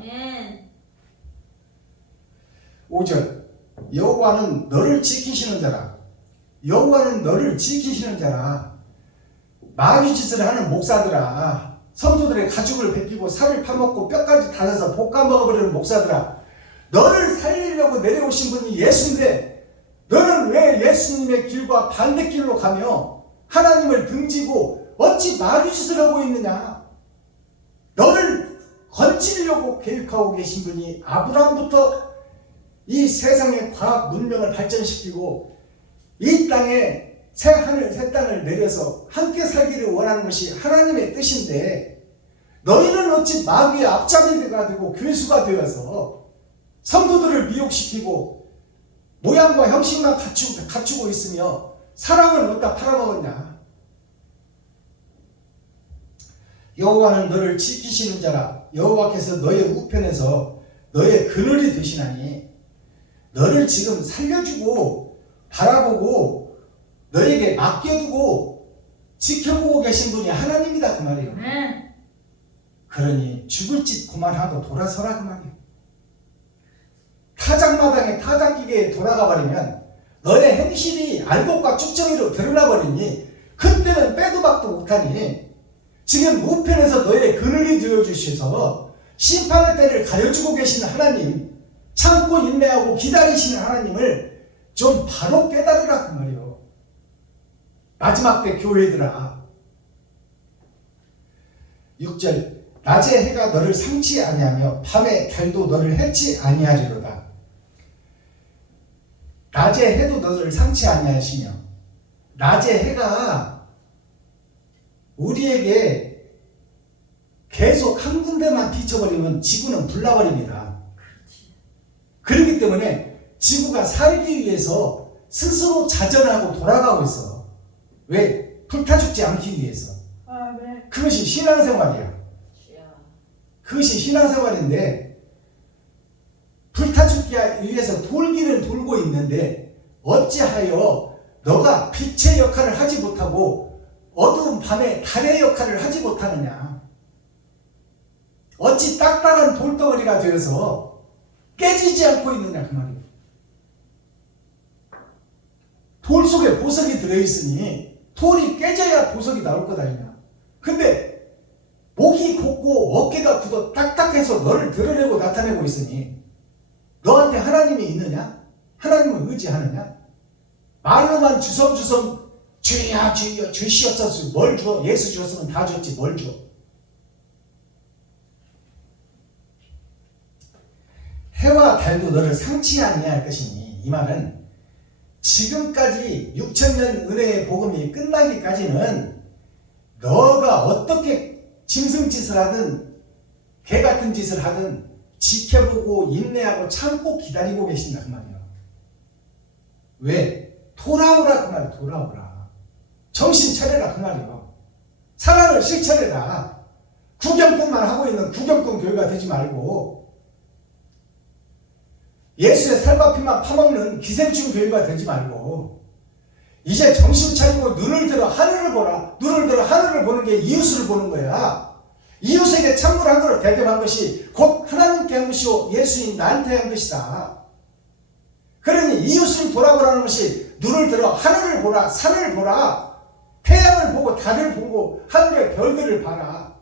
5절 여호와는 너를 지키시는 자라. 여호와는 너를 지키시는 자라. 마귀짓을 하는 목사들아, 성도들의 가죽을 벗기고 살을 파먹고 뼈까지 닫아서 볶아 먹어버리는 목사들아, 너를 살리려고 내려오신 분이 예수인데 너는 왜 예수님의 길과 반대길로 가며 하나님을 등지고 어찌 마귀짓을 하고 있느냐? 너를 건지려고 계획하고 계신 분이 아브라함부터 이 세상의 과학 문명을 발전시키고 이 땅에 새 하늘 새 땅을 내려서 함께 살기를 원하는 것이 하나님의 뜻인데 너희는 어찌 마귀의 앞잡이가 되고 괴수가 되어서 성도들을 미혹시키고 모양과 형식만 갖추고 있으며 사랑을 어디다 팔아먹었냐? 여호와는 너를 지키시는 자라. 여호와께서 너의 우편에서 너의 그늘이 되시나니 너를 지금 살려주고 바라보고 너에게 맡겨두고 지켜보고 계신 분이 하나님이다 그 말이에요. 그러니 죽을 짓 그만하고 돌아서라 그 말이에요. 타작마당에 타작기계에 돌아가 버리면 너의 행실이 알곡과 쭉정이로 드러나버리니 그때는 빼도 박도 못하니 지금 우편에서 너의 그늘이 되어주셔서 심판의 때를 가려주고 계시는 하나님, 참고 인내하고 기다리시는 하나님을 좀 바로 깨달으라 그 말이요. 마지막 때 교회들아. 6절 낮에 해가 너를 상치 아니하며 밤에 달도 너를 해치 아니하리로다. 낮에 해도 너를 상치 아니하시며 낮에 해가 우리에게 계속 한 군데만 비춰버리면 지구는 불나버립니다. 그렇기 때문에 지구가 살기 위해서 스스로 자전하고 돌아가고 있어. 왜? 불타 죽지 않기 위해서. 그것이 신앙생활이야. 그것이 신앙생활인데 불타 죽기 위해서 돌기는 돌고 있는데 어찌하여 너가 빛의 역할을 하지 못하고 어두운 밤에 달의 역할을 하지 못하느냐? 어찌 딱딱한 돌덩어리가 되어서 깨지지 않고 있느냐 그 말이에요. 돌 속에 보석이 들어있으니 돌이 깨져야 보석이 나올 것 아니냐. 근데 목이 곧고 어깨가 굳어 딱딱해서 너를 드러내고 나타내고 있으니 너한테 하나님이 있느냐? 하나님을 의지하느냐? 말로만 주섬주섬 주여 주여 주시옵소서. 뭘 줘? 예수 주었으면 다 줬지 뭘 줘? 해와 달도 너를 상치 아니할 것이니 이 말은 지금까지 6000년 은혜의 복음이 끝나기까지는 너가 어떻게 짐승짓을 하든 개 같은 짓을 하든 지켜보고 인내하고 참고 기다리고 계신다 그 말이야. 왜? 돌아오라 그 말이야. 돌아오라. 정신 차려라 그 말이야. 사랑을 실천해라. 구경꾼만 하고 있는 구경꾼 교회가 되지 말고 예수의 살과 피만 파먹는 기생충 교회가 되지 말고 이제 정신 차리고 눈을 들어 하늘을 보라. 눈을 들어 하늘을 보는 게 이웃을 보는 거야. 이웃에게 찬물 한 그릇 대접한 것이 곧 하나님께 한 것이요 예수님 나한테 한 것이다. 그러니 이웃을 돌아보라는 것이 눈을 들어 하늘을 보라, 산을 보라, 태양을 보고 달을 보고 하늘의 별들을 봐라.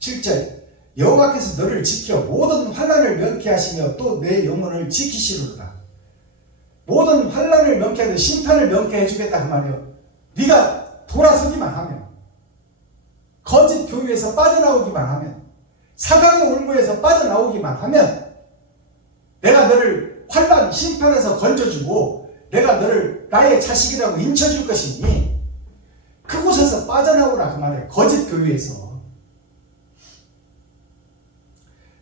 7절 여호와께서 너를 지켜 모든 환난을 명쾌하시며 또 내 영혼을 지키시리로다. 모든 환난을 명쾌하되 심판을 명쾌해 주겠다 그 말이에요. 네가 돌아서기만 하면, 거짓 교회에서 빠져나오기만 하면, 사강의 올무에서 빠져나오기만 하면 내가 너를 환난 심판에서 건져주고 내가 너를 나의 자식이라고 인쳐줄 것이니 그곳에서 빠져나오라 그 말이에요. 거짓 교회에서.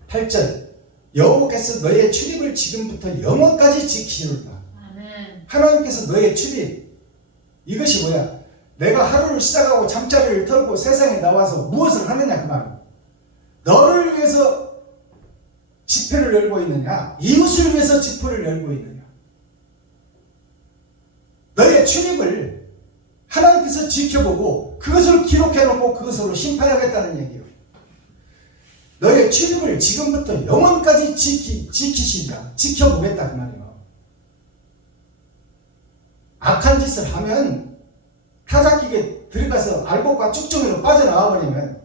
8절 여호와께서 너의 출입을 지금부터 영원까지 지키리로다. 하나님께서 너의 출입, 이것이 뭐야? 내가 하루를 시작하고 잠자리를 털고 세상에 나와서 무엇을 하느냐 그 말이야. 너를 위해서 집회를 열고 있느냐, 이웃을 위해서 집회를 열고 있느냐. 너의 출입을 하나님께서 지켜보고 그것을 기록해놓고 그것으로 심판하겠다는 얘기예요. 너의 출입을 지금부터 영원까지 지키신다. 지켜보겠다 그 말이에요. 악한 짓을 하면 타작기에 들어가서 알곡과 쭉정이로 빠져나와 버리면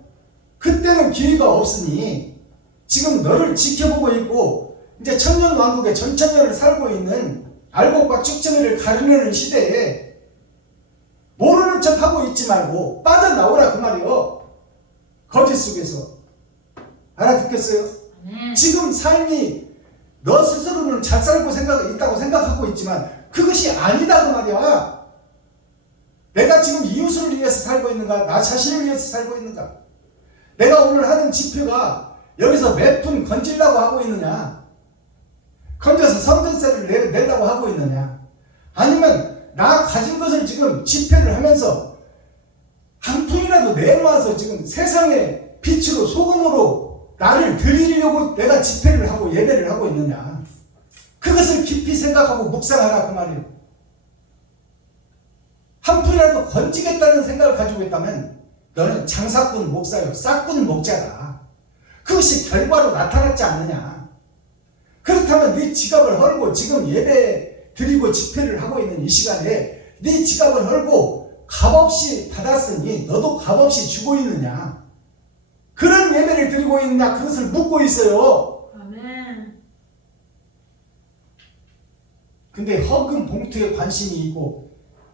그때는 기회가 없으니 지금 너를 지켜보고 있고 이제 천년왕국의 전천년을 살고 있는 알곡과 쭉정이를 가르는 시대에 모르는 척하고 있지 말고 빠져나오라 그 말이요. 거짓 속에서. 알아듣겠어요? 지금 삶이 너 스스로는 잘 살고 있다고 생각하고 있지만 그것이 아니다 그 말이야. 내가 지금 이웃을 위해서 살고 있는가? 나 자신을 위해서 살고 있는가? 내가 오늘 하는 집회가 여기서 몇 푼 건지려고 하고 있느냐? 건져서 성전세를 내려고 하고 있느냐? 아니면 나 가진 것을 지금 집회를 하면서 한 푼이라도 내놓아서 지금 세상의 빛으로 소금으로 나를 드리려고 내가 집회를 하고 예배를 하고 있느냐? 그것을 깊이 생각하고 묵상하라 그 말이에요. 한 푼이라도 건지겠다는 생각을 가지고 있다면 너는 장사꾼 목사요, 싹꾼 목자다. 그것이 결과로 나타났지 않느냐? 그렇다면 네 지갑을 헐고 지금 예배 드리고 집회를 하고 있는 이 시간에 네 지갑을 헐고 값없이 받았으니 너도 값없이 주고 있느냐? 그런 예배를 드리고 있느냐? 그것을 묻고 있어요. 아멘. 근데 헌금 봉투에 관심이 있고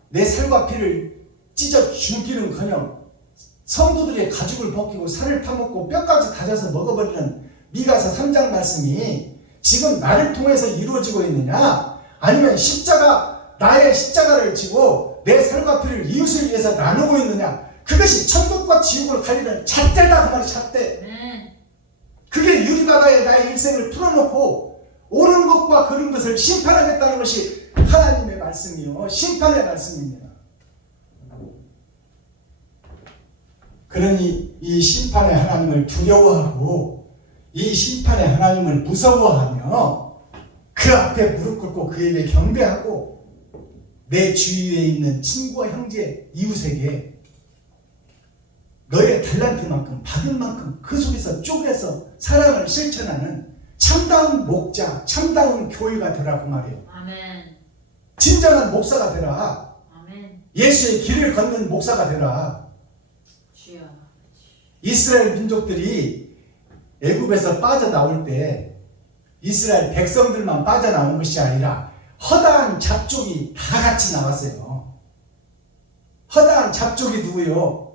내 살과 피를 찢어 죽이는커녕 성도들의 가죽을 벗기고 살을 파먹고 뼈까지 다져서 먹어버리는 미가서 3장 말씀이 지금 나를 통해서 이루어지고 있느냐? 아니면 나의 십자가를 지고 내 살과 피를 이웃을 위해서 나누고 있느냐? 그것이 천국과 지옥을 가리는 잣대다 그 말이 잣대. 그게 유리바다에 나의 일생을 풀어놓고 옳은 것과 그른 것을 심판하겠다는 것이 하나님의 말씀이요, 심판의 말씀입니다. 그러니 이 심판의 하나님을 두려워하고 이 심판의 하나님을 무서워하며 그 앞에 무릎 꿇고 그에게 경배하고 내 주위에 있는 친구와 형제, 이웃에게 너의 달란트만큼 받은 만큼 그 속에서 쪼개서 사랑을 실천하는 참다운 목자, 참다운 교회가 되라 그 말이에요. 아멘. 진정한 목사가 되라. 아멘. 예수의 길을 걷는 목사가 되라. 주여. 이스라엘 민족들이 애굽에서 빠져나올 때 이스라엘 백성들만 빠져나온 것이 아니라 허다한 잡족이 다 같이 나왔어요. 허다한 잡족이 누구요?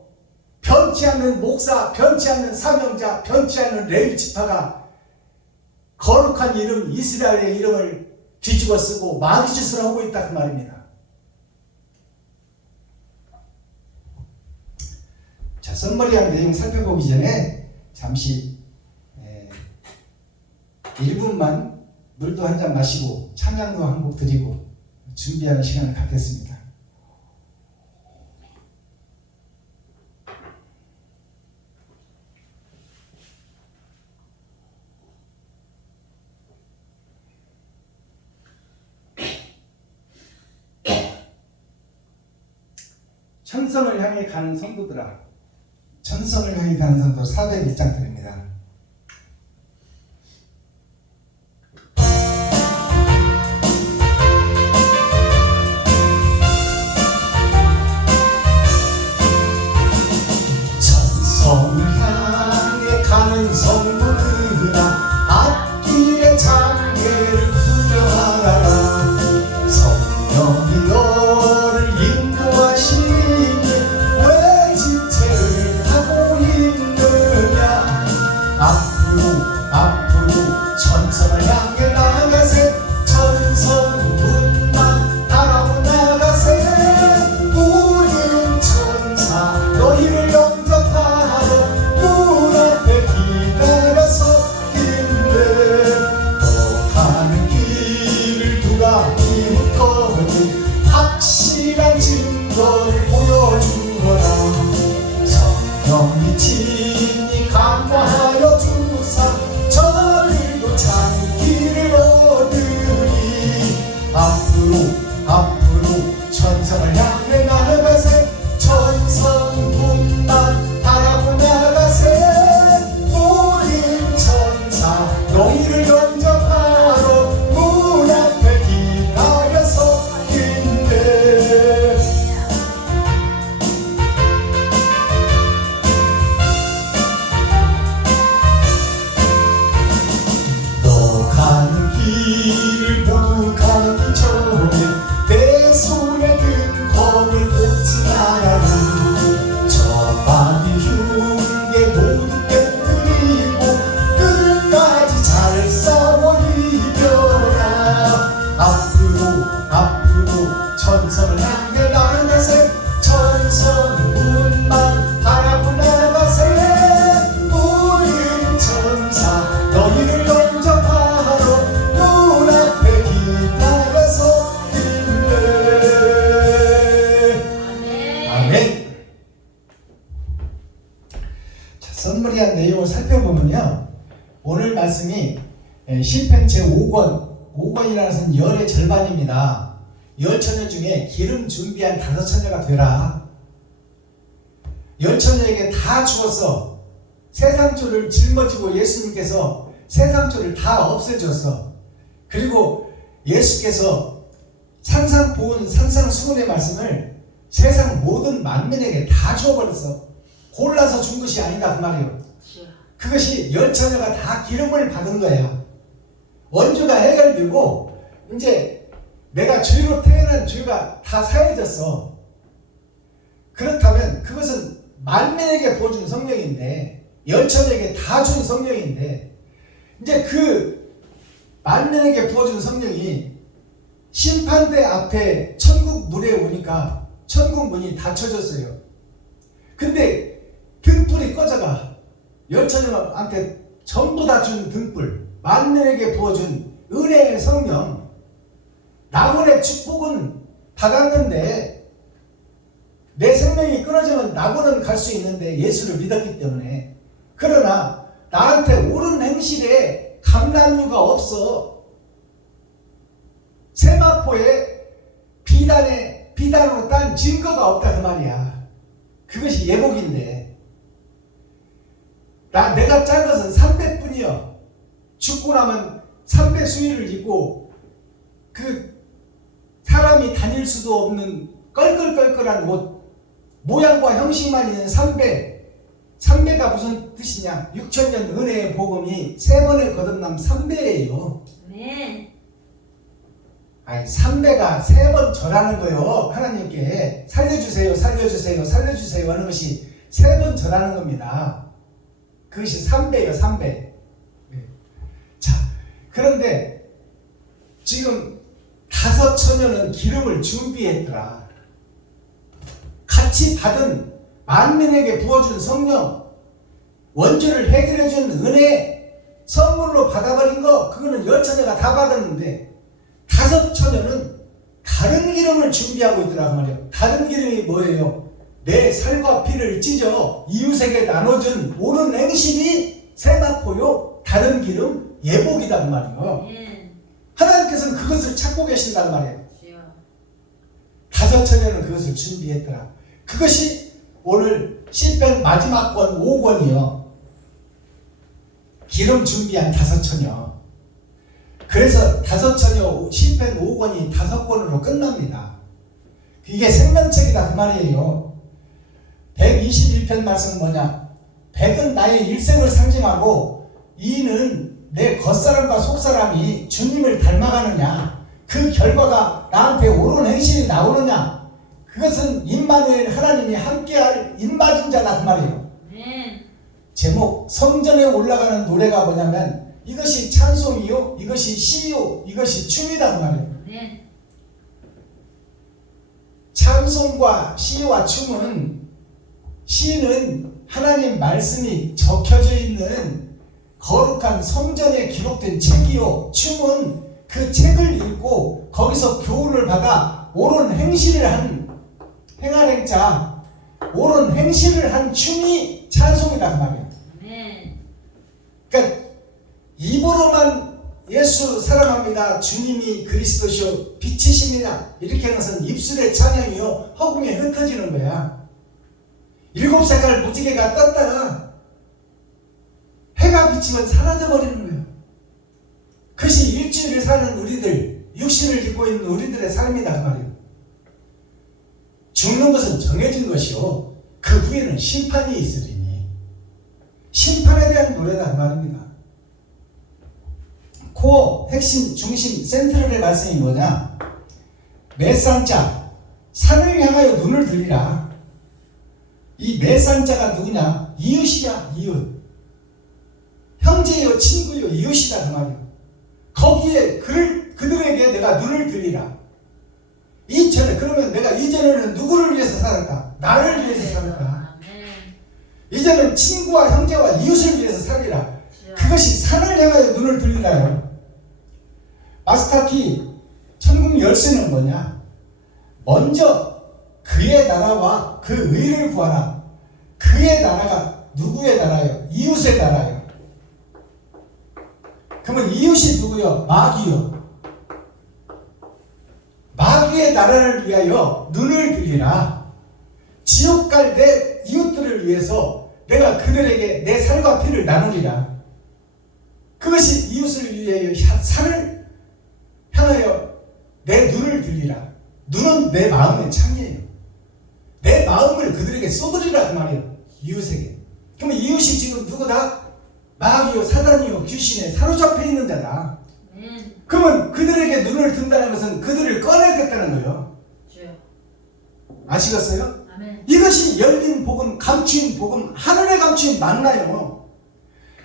변치 않는 목사, 변치 않는 사명자, 변치 않는 레위 지파가 거룩한 이름 이스라엘의 이름을 뒤집어 쓰고 마귀짓을 하고 있다 그 말입니다. 자, 썸머리한 내용 살펴보기 전에 잠시 1분만 물도 한 잔 마시고 찬양도 한 곡 드리고 준비하는 시간을 갖겠습니다. 천성을 향해 가는 성도들아, 천성을 향해 가는 성도 401장 드립니다. 천성을 향해 앞으로 천성을 향해 나가세 천성문만 바라보 나가세 모든 천사 너희를 영접하러 문 앞에 기다려서 있네 너 가는 길을 누가 이끌거든 확실한 증거를 보여주거라 성령이 친히 감화하여 주사 저들도 참 길을 얻으리 앞으로 천성을 향해 나가세 천성문만 바라보 나가세 모든 천사 너희를 영접하러 문 앞에 기다려서 있네 너 가는 길을 모두 가기 전에 내 손에 든 검을 뽑지 말아라 저 밤이 흉계 모두 깨뜨리고 끝까지 잘 싸워 이겨라 앞으로 천성을 향해 나가세 천성문만 바라보 나가세 모든 천사 너희를 영접하러 문 앞에 기다려서 있네 아멘. 자, 선물이한 내용을 살펴보면요, 오늘 말씀이 시편 제5권이라는 것은 열의 절반입니다. 열 처녀 중에 기름 준비한 5처녀가 되라. 열 처녀에게 다 죽었어. 세상초를 짊어지고 예수님께서 세상초를 다 없애줬어. 그리고 예수께서 산상보은 산상수훈의 말씀을 세상 모든 만민에게 다 주어버렸어. 골라서 준 것이 아니다 그 말이에요. 주여. 그것이 열 처녀가 다 기름을 받은 거야. 원죄가 해결되고 이제 내가 죄로 태어난 죄가 다 사해졌어. 그렇다면 그것은 만민에게 부어준 성령인데, 열 처녀에게 다 준 성령인데, 이제 그 만민에게 부어준 성령이 심판대 앞에 천국 문에 오니까 천국 문이 닫혀졌어요. 근데 등불이 꺼져가. 열 처녀한테 전부 다 준 등불, 만민에게 부어준 은혜의 성령, 낙원의 축복은 받았는데 내 생명이 끊어지면 낙원은 갈 수 있는데 예수를 믿었기 때문에. 그러나 나한테 옳은 행실에 감람류가 없어. 세마포에 비단으로 딴 증거가 없다 그 말이야. 그것이 예복인데, 내가 짠 것은 300뿐이요 죽고 나면 300 수의를 입고 그 사람이 다닐 수도 없는 껄껄껄껄한 옷, 모양과 형식만 있는 300가 무슨 뜻이냐? 6천년 은혜의 복음이 3번에 거듭남 3배예요. 아멘. 아니 3배가 3번 절하는 거요. 하나님께 살려주세요 하는 것이 3번 절하는 겁니다. 그것이 3배예요 3배. 자, 그런데 지금 5 처녀는 기름을 준비했더라. 같이 받은 만민에게 부어준 성령, 원죄를 해결해준 은혜 선물로 받아버린 거, 그거는 10 처녀가 다 받았는데 5 처녀는 다른 기름을 준비하고 있더라 그 말이에요. 다른 기름이 뭐예요? 내 살과 피를 찢어 이웃에게 나눠준 옳은 행실이 세마포요. 다른 기름 예복이다 그 말이에요. 아멘. 하나님께서는 그것을 찾고 계신단 말이에요. 주여. 5 처녀는 그것을 준비했더라. 그것이 오늘 시편 마지막 권 5권이요. 기름 준비한 5 처녀. 그래서 5 처녀 시편 5권이 5권으로 끝납니다. 이게 생명책이다 그 말이에요. 121편 말씀은 뭐냐? 100은 나의 일생을 상징하고 2는 내 겉사람과 속사람이 주님을 닮아가느냐, 그 결과가 나한테 옳은 행실이 나오느냐, 그것은 임마누엘 하나님이 함께할 임맞은 자다 그 말이에요. 아멘. 제목 성전에 올라가는 노래가 뭐냐면 이것이 찬송이요, 이것이 시요, 이것이 춤이다 그 말이에요. 아멘. 찬송과 시와 춤은, 시는 하나님 말씀이 적혀져 있는 거룩한 성전에 기록된 책이요, 춤은 그 책을 읽고 거기서 교훈을 받아 옳은 행실을 한 행할행자, 옳은 행실을 한 춤이 찬송이다 그 말이에요. 아멘. 그러니까 입으로만 예수 사랑합니다, 주님이 그리스도시요 빛이십니다 이렇게 하는 것은 입술의 찬양이요 허공에 흩어지는 거야. 7색깔 무지개가 떴다가 해가 비치면 사라져 버리는 거예요. 그것이 일주일을 사는 우리들, 육신을 입고 있는 우리들의 삶이다 그 말이에요. 죽는 것은 정해진 것이요 그 후에는 심판이 있으리니, 심판에 대한 노래다 그 말입니다. 코어, 핵심, 중심, 센트럴의 말씀이 뭐냐? 매산자, 산을 향하여 눈을 들리라. 이 매산자가 누구냐? 이웃이야, 이웃. 형제요, 친구요, 이웃이다 그 말이에요. 거기에 그들에게 내가 눈을 들리라. 이전에, 그러면 내가 이전에는 누구를 위해서 살았다? 나를 위해서 살았다. 아멘. 이제는 친구와 형제와 이웃을 위해서 살리라. 그것이 산을 향하여 눈을 들리라요. 마스터키 천국 열쇠는 뭐냐? 먼저 그의 나라와 그 의를 구하라. 그의 나라가 누구의 나라요? 이웃의 나라요. 그러면 이웃이 누구요? 마귀요. 마귀의 나라를 위하여 눈을 들리라. 지옥 갈 내 이웃들을 위해서 내가 그들에게 내 살과 피를 나누리라. 그것이 이웃을 위하여 산을 향하여 내 눈을 들리라. 눈은 내 마음의 창이에요. 내 마음을 그들에게 쏟으리라 그 말이에요. 이웃에게. 그러면 이웃이 지금 누구다? 마귀요, 사단이요, 귀신에 사로잡혀 있는 자다. 그러면 그들에게 눈을 든다는 것은 그들을 꺼내겠다는 거예요. 주여. 아시겠어요? 아멘. 이것이 열린 복음, 감추인 복음, 하늘의 감추인 만나요.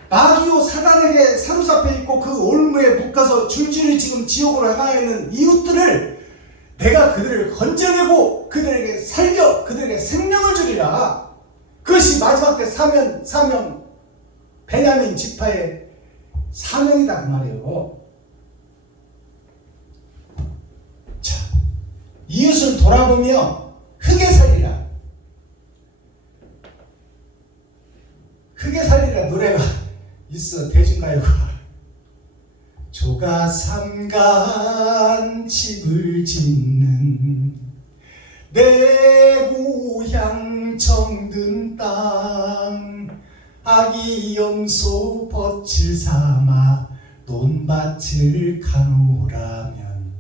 마귀요, 사단에게 사로잡혀 있고 그 올무에 묶어서 줄줄이 지금 지옥으로 향하여 있는 이웃들을 내가 그들을 건져내고 그들에게 살려 그들에게 생명을 주리라. 그것이 마지막 때 사명 베냐민 지파의 사명이다 그 말이에요. 자, 이웃을 돌아보며 흙에 살리라. 흙에 살리라 노래가 있어. 대중가요가 조가 삼간 집을 짓는 내 고향 정든 땅, 아기 염소 덫을 삼아 논밭을 가노라면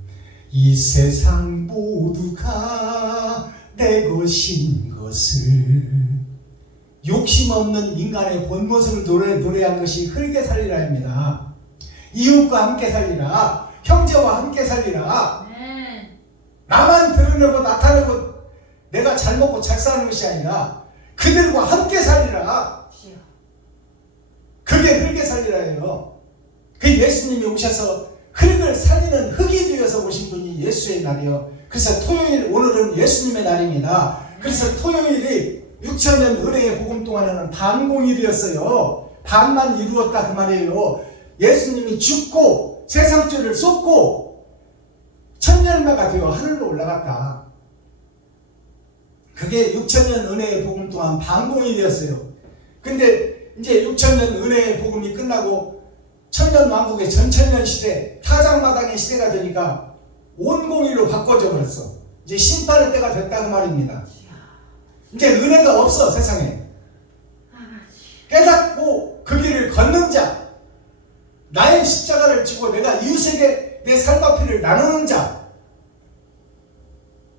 이 세상 모두가 내 것인 것을. 욕심 없는 인간의 본 모습을 노래한 것이 흙에 살리라입니다. 이웃과 함께 살리라. 형제와 함께 살리라. 나만 드러내고 나타내고 내가 잘 먹고 잘 사는 것이 아니라 그들과 함께 살리라. 그게 흙에 살리라예요. 그 예수님이 오셔서 흙을 살리는 흙이 되어서 오신 분이 예수의 날이요. 그래서 토요일, 오늘은 예수님의 날입니다. 그래서 토요일이 6,000년 은혜의 복음 동안에는 반공일이었어요. 반만 이루었다 그 말이에요. 예수님이 죽고 세상죄를 쏟고 천년마가 되어 하늘로 올라갔다. 그게 6,000년 은혜의 복음 동안 반공일이었어요. 근데 이제 6,000년 은혜의 복음이 끝나고 천년 왕국의 전천년 시대, 타작마당의 시대가 되니까 온공일로 바꿔져 버렸어. 이제 심판의 때가 됐다 그 말입니다. 이제 은혜가 없어 세상에. 깨닫고 그 길을 걷는 자, 나의 십자가를 지고 내가 이웃에게 내 삶과 피를 나누는 자,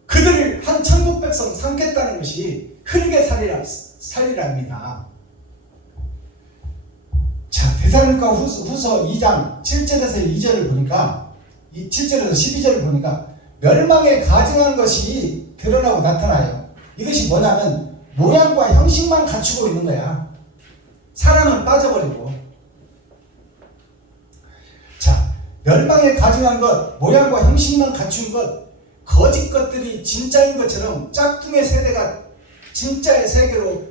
그들을 한 천국 백성 삼겠다는 것이 흙에 살리랍니다. 자, 데살로니가 후서 2장 7절에서 2절을 보니까, 7절에서 12절을 보니까 멸망에 가증한 것이 드러나고 나타나요. 이것이 뭐냐면 모양과 형식만 갖추고 있는 거야. 사람은 빠져버리고. 자, 멸망에 가증한 것, 모양과 형식만 갖춘 것, 거짓 것들이 진짜인 것처럼 짝퉁의 세대가 진짜의 세계로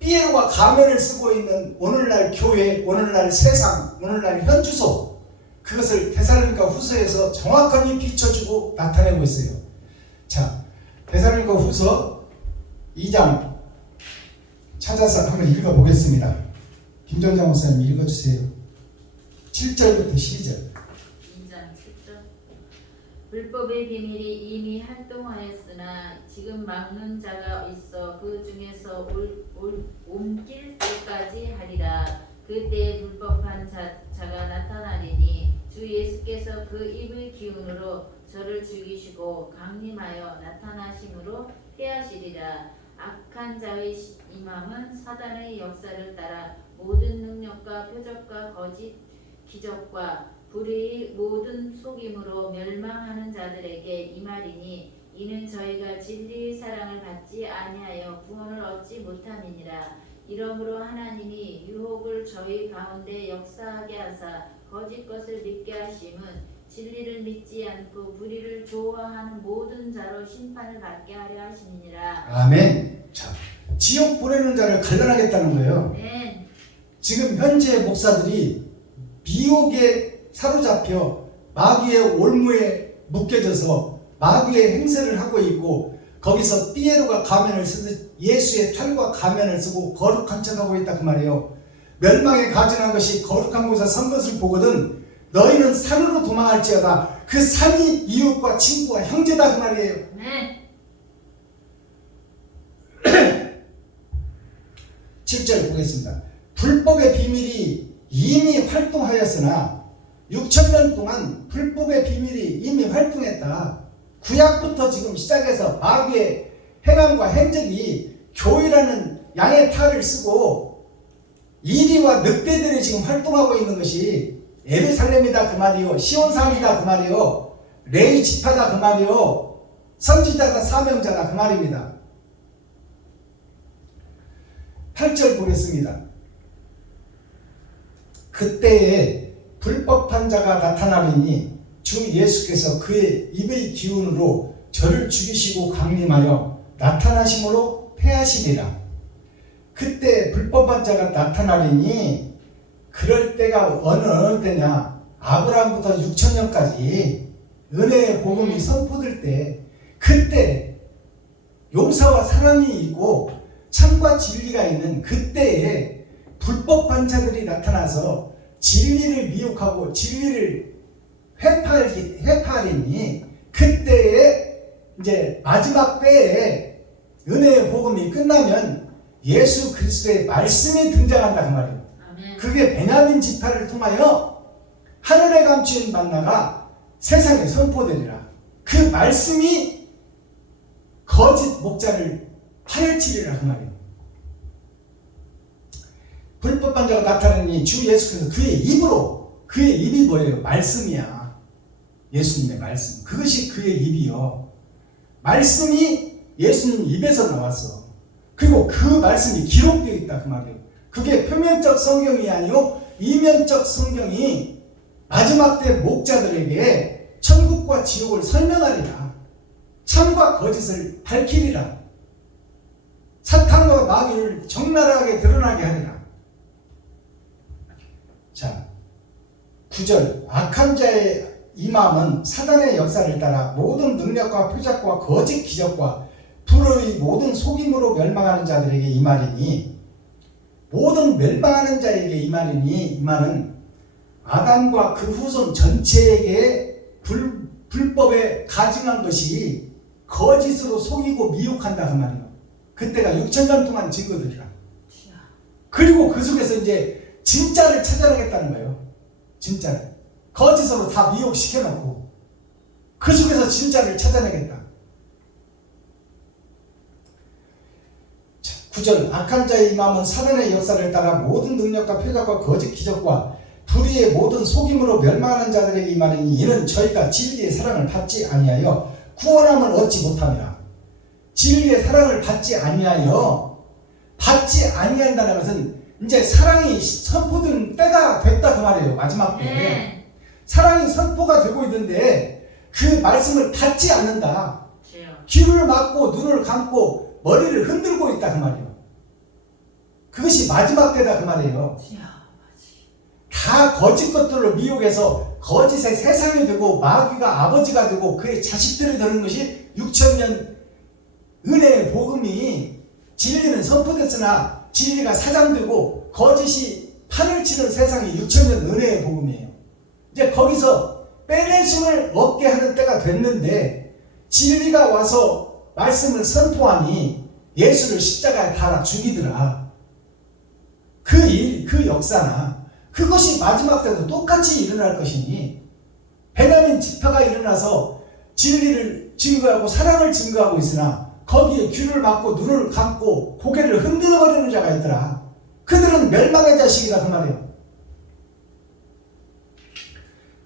삐에로가 가면을 쓰고 있는 오늘날 교회, 오늘날 세상, 오늘날 현주소, 그것을 데살로니가 후서에서 정확하게 비춰주고 나타내고 있어요. 자, 데살로니가 후서 2장 찾아서 한번 읽어보겠습니다. 김정장 목사님 읽어주세요. 7절부터 12절. 2장 10절. 불법의 비밀이 이미 활동하였으나 지금 막는 자가 있어 그 중에서 옮길 때까지 하리라. 그때 불법한 자가 나타나리니 주 예수께서 그 입의 기운으로 저를 죽이시고 강림하여 나타나심으로 패하시리라. 악한 자의 임함은 사단의 역사를 따라 모든 능력과 표적과 거짓 기적과 불의의 모든 속임으로 멸망하는 자들에게 임하리니 이는 저희가 진리의 사랑을 받지 아니하여 구원을 얻지 못함이니라. 이러므로 하나님이 유혹을 저희 가운데 역사하게 하사 거짓 것을 믿게 하심은 진리를 믿지 않고 불의를 좋아하는 모든 자로 심판을 받게 하려 하심이니라. 아멘. 자, 지옥 보내는 자를 갈라하겠다는 거예요. 네. 지금 현재 목사들이 미혹에 사로잡혀 마귀의 올무에 묶여져서 마귀의 행세를 하고 있고, 거기서 삐에로가 가면을 쓰듯 예수의 탈과 가면을 쓰고 거룩한 척하고 있다 그 말이에요. 멸망에 가증한 것이 거룩한 곳에 선 것을 보거든 너희는 산으로 도망할지어다. 그 산이 이웃과 친구와 형제다 그 말이에요. 네. 7절 보겠습니다. 불법의 비밀이 이미 활동하였으나 6,000년 동안 불법의 비밀이 이미 활동했다. 구약부터 지금 시작해서 마귀의 행함과 행적이 교회라는 양의 탈을 쓰고 이리와 늑대들이 지금 활동하고 있는 것이 예루살렘이다 그 말이요, 시온산이다 그 말이요, 레위 지파다 그 말이요, 선지자다 사명자다 그 말입니다. 8절 보겠습니다. 그때에 불법한 자가 나타나리니 주 예수께서 그의 입의 기운으로 저를 죽이시고 강림하여 나타나심으로 패하시리라. 그때 불법한 자가 나타나리니 그럴 때가 어느 때냐? 아브라함부터 6,000년까지 은혜의 복음이 선포될 때, 그때 용서와 사랑이 있고 참과 진리가 있는 그때에 불법한 자들이 나타나서 진리를 미혹하고 진리를 회파하리니 그때에 이제 마지막 때에 은혜의 복음이 끝나면 예수 그리스도의 말씀이 등장한다 그 말이에요. 아멘. 그게 베냐민 지파를 통하여 하늘에 감추인 만나가 세상에 선포되리라. 그 말씀이 거짓 목자를 파헤치리라 그 말이에요. 불법한 자가 나타나니 주 예수께서 그의 입으로, 그의 입이 뭐예요? 말씀이야. 예수님의 말씀. 그것이 그의 입이요. 말씀이 예수님 입에서 나왔어. 그리고 그 말씀이 기록되어 있다 그 말이에요. 그게 표면적 성경이 아니요 이면적 성경이 마지막 때 목자들에게 천국과 지옥을 설명하리라. 참과 거짓을 밝히리라. 사탄과 마귀를 적나라하게 드러나게 하리라. 자, 9절. 악한 자의 임함은 사단의 역사를 따라 모든 능력과 표적과 거짓 기적과 불의 모든 속임으로 멸망하는 자들에게 임하리니, 모든 멸망하는 자에게 임하리니, 이 말은 아담과 그 후손 전체에게 불법에 가증한 것이 거짓으로 속이고 미혹한다 그 말이에요. 그때가 6,000년 동안 증거들이라. 그리고 그 속에서 이제 진짜를 찾아내겠다는 거예요. 진짜를. 거짓으로 다 미혹시켜놓고 그 속에서 진짜를 찾아내겠다. 9절. 악한 자의 임함은 사단의 역사를 따라 모든 능력과 표적과 거짓 기적과 불의의 모든 속임으로 멸망하는 자들에게 임하리니 이는 저희가 진리의 사랑을 받지 아니하여 구원함을 얻지 못함이라. 진리의 사랑을 받지 아니한다는 것은 이제 사랑이 선포된 때가 됐다 그 말이에요. 마지막 때. 아멘. 사랑이 선포가 되고 있는데 그 말씀을 받지 않는다. 주여. 귀를 막고 눈을 감고 머리를 흔들고 있다 그 말이에요. 그것이 마지막 때다 그 말이에요. 주여. 다 거짓 것들로 미혹해서 거짓의 세상이 되고 마귀가 아버지가 되고 그의 자식들이 되는 것이 6,000년 은혜의 복음이 진리는 선포됐으나 진리가 사장되고 거짓이 판을 치는 세상이 6,000년 은혜의 복음이에요. 이제 거기서 빼내심을 얻게 하는 때가 됐는데 진리가 와서 말씀을 선포하니 예수를 십자가에 달아 죽이더라. 그 역사나 그것이 마지막 때도 똑같이 일어날 것이니 베냐민 지파가 일어나서 진리를 증거하고 사랑을 증거하고 있으나 거기에 귀를 막고 눈을 감고 고개를 흔들어버리는 자가 있더라. 그들은 멸망의 자식이라 그 말이에요.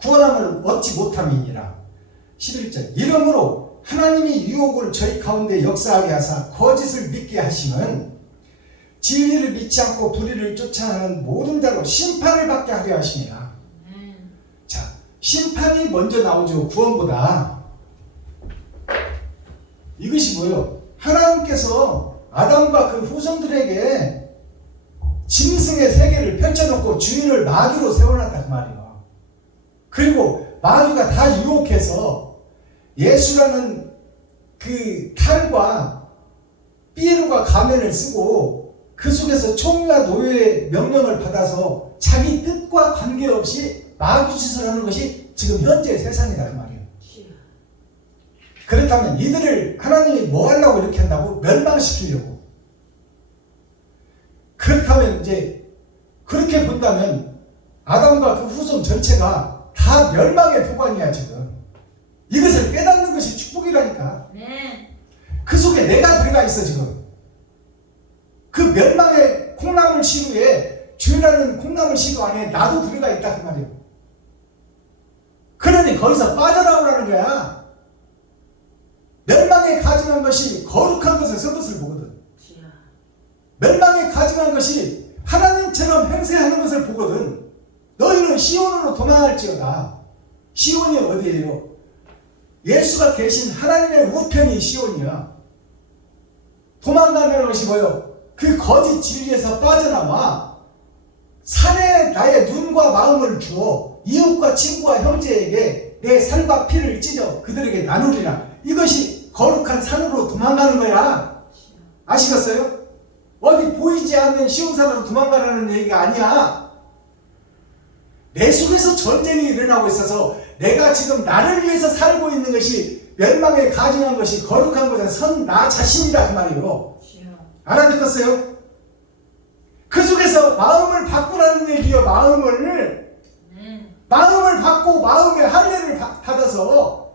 구원함을 얻지 못함이니라. 11절 이러므로 하나님이 유혹을 저희 가운데 역사하게 하사 거짓을 믿게 하심은 진리를 믿지 않고 불의를 쫓아하는 모든 자로 심판을 받게 하려 하심이라. 자, 심판이 먼저 나오죠. 구원보다. 이것이 뭐예요? 하나님께서 아담과 그 후손들에게 짐승의 세계를 펼쳐놓고 주인을 마귀로 세워놨다 그 말이에요. 그리고 마귀가 다 유혹해서 예수라는 그 탈과 삐에로가 가면을 쓰고 그 속에서 총리와 노예의 명령을 받아서 자기 뜻과 관계없이 마귀 짓을 하는 것이 지금 현재 세상이다 그 말이에요. 그렇다면 이들을 하나님이 뭐 하려고 이렇게 한다고? 멸망시키려고. 그렇다면 이제 그렇게 본다면 아담과 그 후손 전체가 다 멸망의 도관이야 지금. 이것을 깨닫는 것이 축복이라니까. 그 속에 내가 들어가 있어 지금. 그 멸망의 콩나물 시루에 죄라는 콩나물 시루 안에 나도 들어가 있다 그 말이에요. 그러니 거기서 빠져나오라는 거야. 멸망에 가증한 것이 거룩한 것을 서것을 보거든. 멸망에 가증한 것이 하나님처럼 행세하는 것을 보거든. 너희는 시온으로 도망할지어다. 시온이 어디예요? 예수가 계신 하나님의 우편이 시온이야. 도망가는 것이 뭐예요? 그 거짓 진리에서 빠져나와 산에 나의 눈과 마음을 주어 이웃과 친구와 형제에게 내 살과 피를 찢어 그들에게 나누리라. 이것이 거룩한 산으로 도망가는 거야. 아시겠어요? 어디 보이지 않는 쉬운 산으로 도망가라는 얘기가 아니야. 내 속에서 전쟁이 일어나고 있어서 내가 지금 나를 위해서 살고 있는 것이 멸망에 가증한 것이 거룩한 것은 선 나 자신이다 그 말이에요. 알아듣겠어요? 그 속에서 마음을 바꾸라는 얘기요. 마음을 받고 마음의 할례를 받아서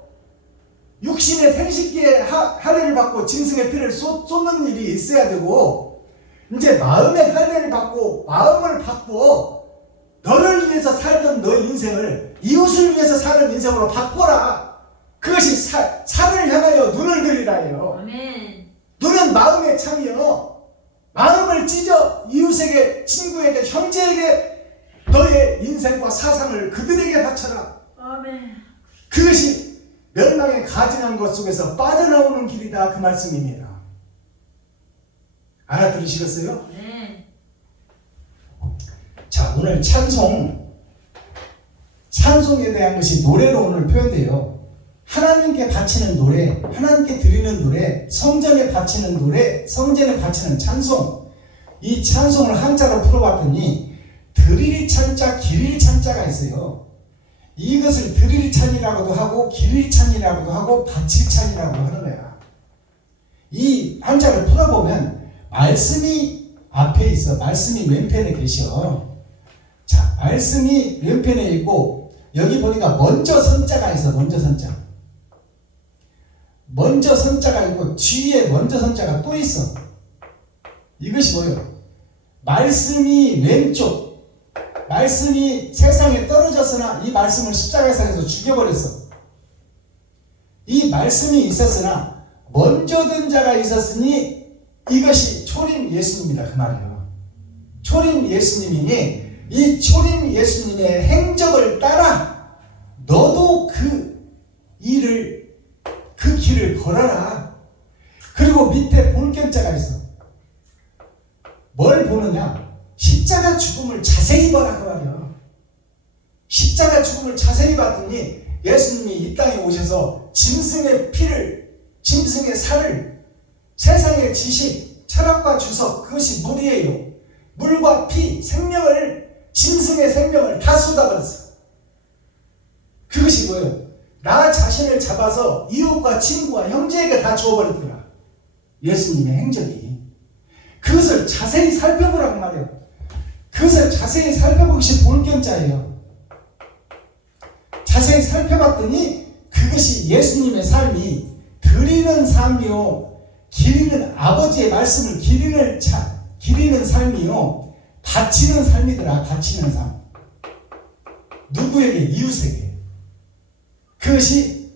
육신의 생식기에 할례를 받고 짐승의 피를 쏟는 일이 있어야 되고 이제 마음의 할례를 받고 마음을 받고 너를 위해서 살던 너 인생을 이웃을 위해서 사는 인생으로 바꿔라. 그것이 산을 향하여 눈을 들이라예요. 눈은 마음의 창이요. 마음을 찢어 이웃에게, 친구에게, 형제에게 너의 인생과 사상을 그들에게 바쳐라. 그것이 멸망에 가증한 것 속에서 빠져나오는 길이다 그 말씀입니다. 알아들으시겠어요? 자, 오늘 찬송에 대한 것이 노래로 오늘 표현돼요. 하나님께 바치는 노래, 하나님께 드리는 노래, 성전에 바치는 노래, 성전에 바치는 찬송. 이 찬송을 한자로 풀어봤더니 드리리 찬자, 기리리 찬자가 있어요. 이것을 드리리 찬이라고도 하고 기리리 찬이라고도 하고 바칠 찬이라고 하는 거야. 이 한자를 풀어보면 말씀이 앞에 있어. 말씀이 왼편에 계셔. 자, 말씀이 왼편에 있고 여기 보니까 먼저 선자가 있어. 먼저 선자. 먼저 선자가 있고 뒤에 먼저 선자가 또 있어. 이것이 뭐예요? 말씀이 왼쪽, 말씀이 세상에 떨어졌으나 이 말씀을 십자가에서 죽여버렸어. 이 말씀이 있었으나 먼저 든 자가 있었으니 이것이 초림 예수입니다. 그 말이에요. 초림 예수님이니 이 초림 예수님의 행적을 따라 너도 그 길을 걸어라. 그리고 밑에 볼견자가 있어. 뭘 보느냐? 십자가 죽음을 자세히 보라 그 말이야. 십자가 죽음을 자세히 봤더니 예수님이 이 땅에 오셔서 짐승의 피를, 짐승의 살을, 세상의 지식, 철학과 주석, 그것이 물이에요. 물과 피, 생명을, 짐승의 생명을 다 쏟아버렸어. 그것이 뭐예요? 나 자신을 잡아서 이웃과 친구와 형제에게 다 주어버렸더라. 예수님의 행적이. 그것을 자세히 살펴보라고 말이에요. 그것을 자세히 살펴보는 것이 볼견자예요. 자세히 살펴봤더니 그것이 예수님의 삶이 드리는 삶이요, 기리는 아버지의 말씀을 기리는 삶이요, 바치는 삶이더라. 바치는 삶. 누구에게? 이웃에게. 그것이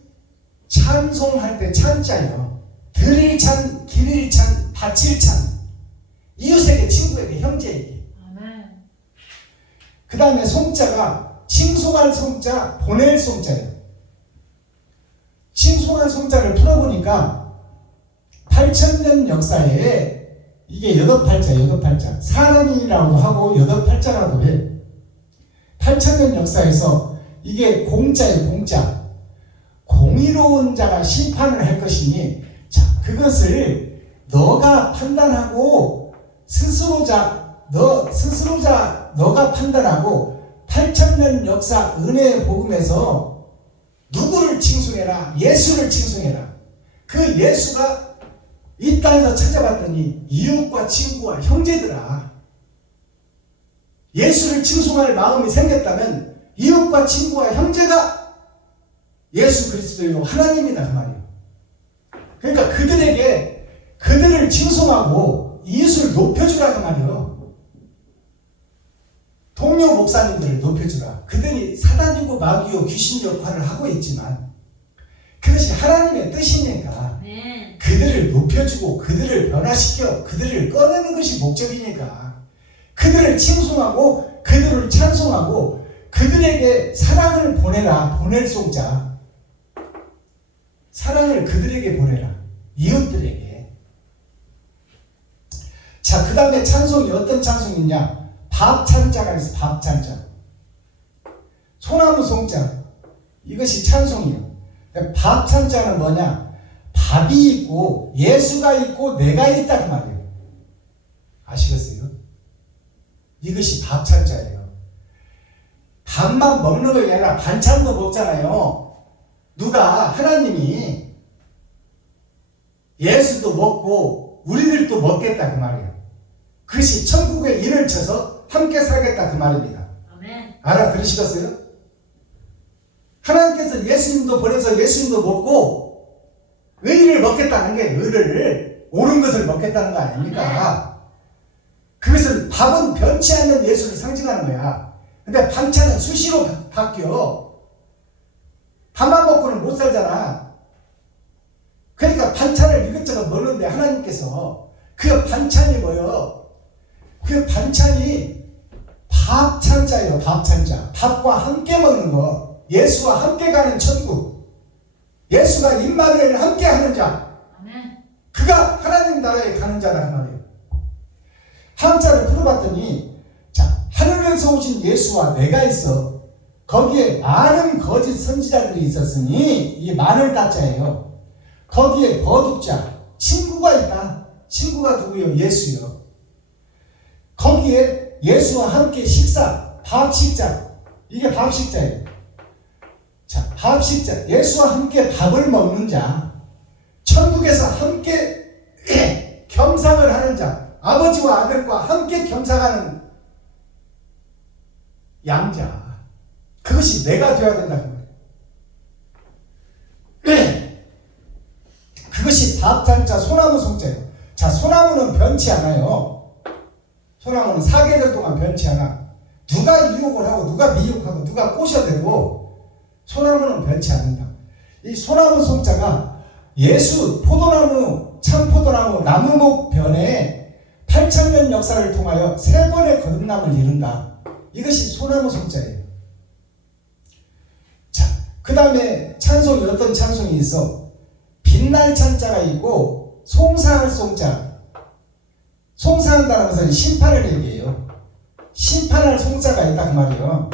찬송할 때 찬자예요. 드릴 찬, 기릴 찬, 바칠 찬. 이웃에게, 친구에게, 형제에게. 그 다음에 송자가 칭송할 송자, 보낼 송자예요. 칭송할 송자를 풀어보니까 8,000년 역사에 이게 8팔자. 사람이라고 하고 8팔자라고 해. 8,000년 역사에서 이게 공자예요, 공자. 공의로운 자가 심판을 할 것이니, 자, 그것을 너가 판단하고 너가 판단하고 8,000년 역사 은혜의 복음에서 누구를 칭송해라? 예수를 칭송해라. 그 예수가 이 땅에서 찾아봤더니 이웃과 친구와 형제들아. 예수를 칭송할 마음이 생겼다면 이웃과 친구와 형제가 예수 그리스도요 하나님이다 그 말이에요. 그러니까 그들을 칭송하고 이웃을 높여주라 그 말이에요. 동료 목사님들을 높여주라. 그들이 사단이고 마귀요 귀신 역할을 하고 있지만 그것이 하나님의 뜻이니까 그들을 높여주고 그들을 변화시켜 그들을 꺼내는 것이 목적이니까 그들을 칭송하고 그들을 찬송하고 그들에게 사랑을 보내라. 보낼 송자. 사랑을 그들에게 보내라. 이웃들에게. 자, 그 다음에 찬송이 어떤 찬송이냐? 밥찬자가 있어. 밥찬자. 소나무 송자. 이것이 찬송이에요. 밥찬자는 뭐냐? 밥이 있고 예수가 있고 내가 있다 그 말이에요. 아시겠어요? 이것이 밥찬자예요. 밥만 먹는 게 아니라 반찬도 먹잖아요. 누가 하나님이 예수도 먹고 우리들도 먹겠다 그 말이에요. 그것이 천국의 인을 쳐서 함께 살겠다 그 말입니다. 아멘. 알아들으시겠어요? 하나님께서 예수님도 보내서 예수님도 먹고 의를 먹겠다는 게 의를 옳은 것을 먹겠다는 거 아닙니까? 그것은 밥은 변치 않는 예수를 상징하는 거야. 근데 반찬은 수시로 바뀌어. 밥만 먹고는 못 살잖아. 그러니까 반찬을 이것저것 먹는데 하나님께서 그 반찬이 뭐예요? 그 반찬이 밥찬자예요. 밥찬자. 밥과 함께 먹는 거. 예수와 함께 가는 천국. 예수가 임마누엘을 함께 하는 자. 그가 하나님 나라에 가는 자라 그 말이에요. 한자를 풀어봤더니 자, 하늘에서 오신 예수와 내가 있어. 거기에 많은 거짓 선지자들이 있었으니 이게 많을 따자예요. 거기에 거듭자 친구가 있다. 친구가 누구요? 예수요. 거기에 예수와 함께 식사, 밥식자. 이게 밥식자예요. 자, 밥식자. 예수와 함께 밥을 먹는 자. 천국에서 함께 겸상을 하는 자. 아버지와 아들과 함께 겸상하는 양자. 그것이 내가 되어야 된다는 거예요. 그것이 밥찬자 소나무 송자예요. 자, 소나무는 변치 않아요. 소나무는 4개월 동안 변치 않아. 누가 유혹을 하고 누가 미혹하고 누가 꼬셔대고 소나무는 변치 않는다. 이 소나무 송자가 예수 포도나무 참포도나무 나무목 변에 8,000년 역사를 통하여 세 번의 거듭남을 이룬다. 이것이 소나무 송자예요. 자, 그 다음에 찬송이 어떤 찬송이 있어? 빛날 찬자가 있고 송사할 송자. 송사한다는 것은 심판을 얘기해요. 심판할 송자가 있다 그 말이에요.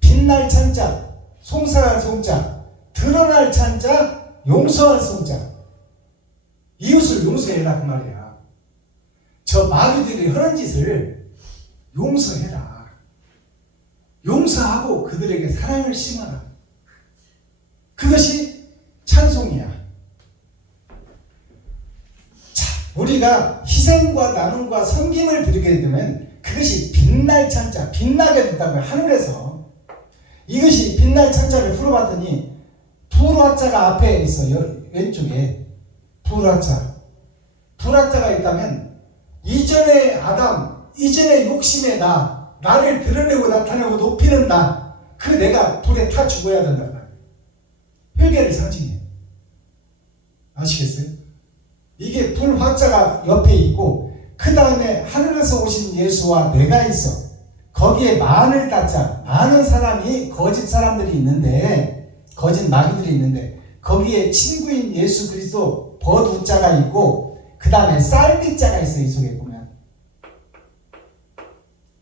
빛날 찬자, 송사할 송자, 드러날 찬자, 용서할 송자. 이웃을 용서해라 그 말이야. 저 마귀들이 하는 짓을 용서해라. 용서하고 그들에게 사랑을 심어라. 그것이 찬송이야. 자, 우리가 희생과 나눔과 섬김을 드리게 되면 그것이 빛날 찬자, 빛나게 된다고요. 하늘에서. 이것이 빛날 찬자를 풀어봤더니 불화자가 앞에 있어. 왼쪽에 불화자. 불화자가 있다면 이전의 아담, 이전의 욕심의 나를 드러내고 나타내고 높이는 그 내가 불에 타 죽어야 된다. 회개를 상징해요. 아시겠어요? 이게 불화자가 옆에 있고 그 다음에 하늘에서 오신 예수와 내가 있어. 거기에 많은 따자, 많은 사람이 거짓 사람들이 있는데, 거짓 마귀들이 있는데 거기에 친구인 예수 그리스도 버두자가 있고 그 다음에 쌀미자가 있어. 이 속에 보면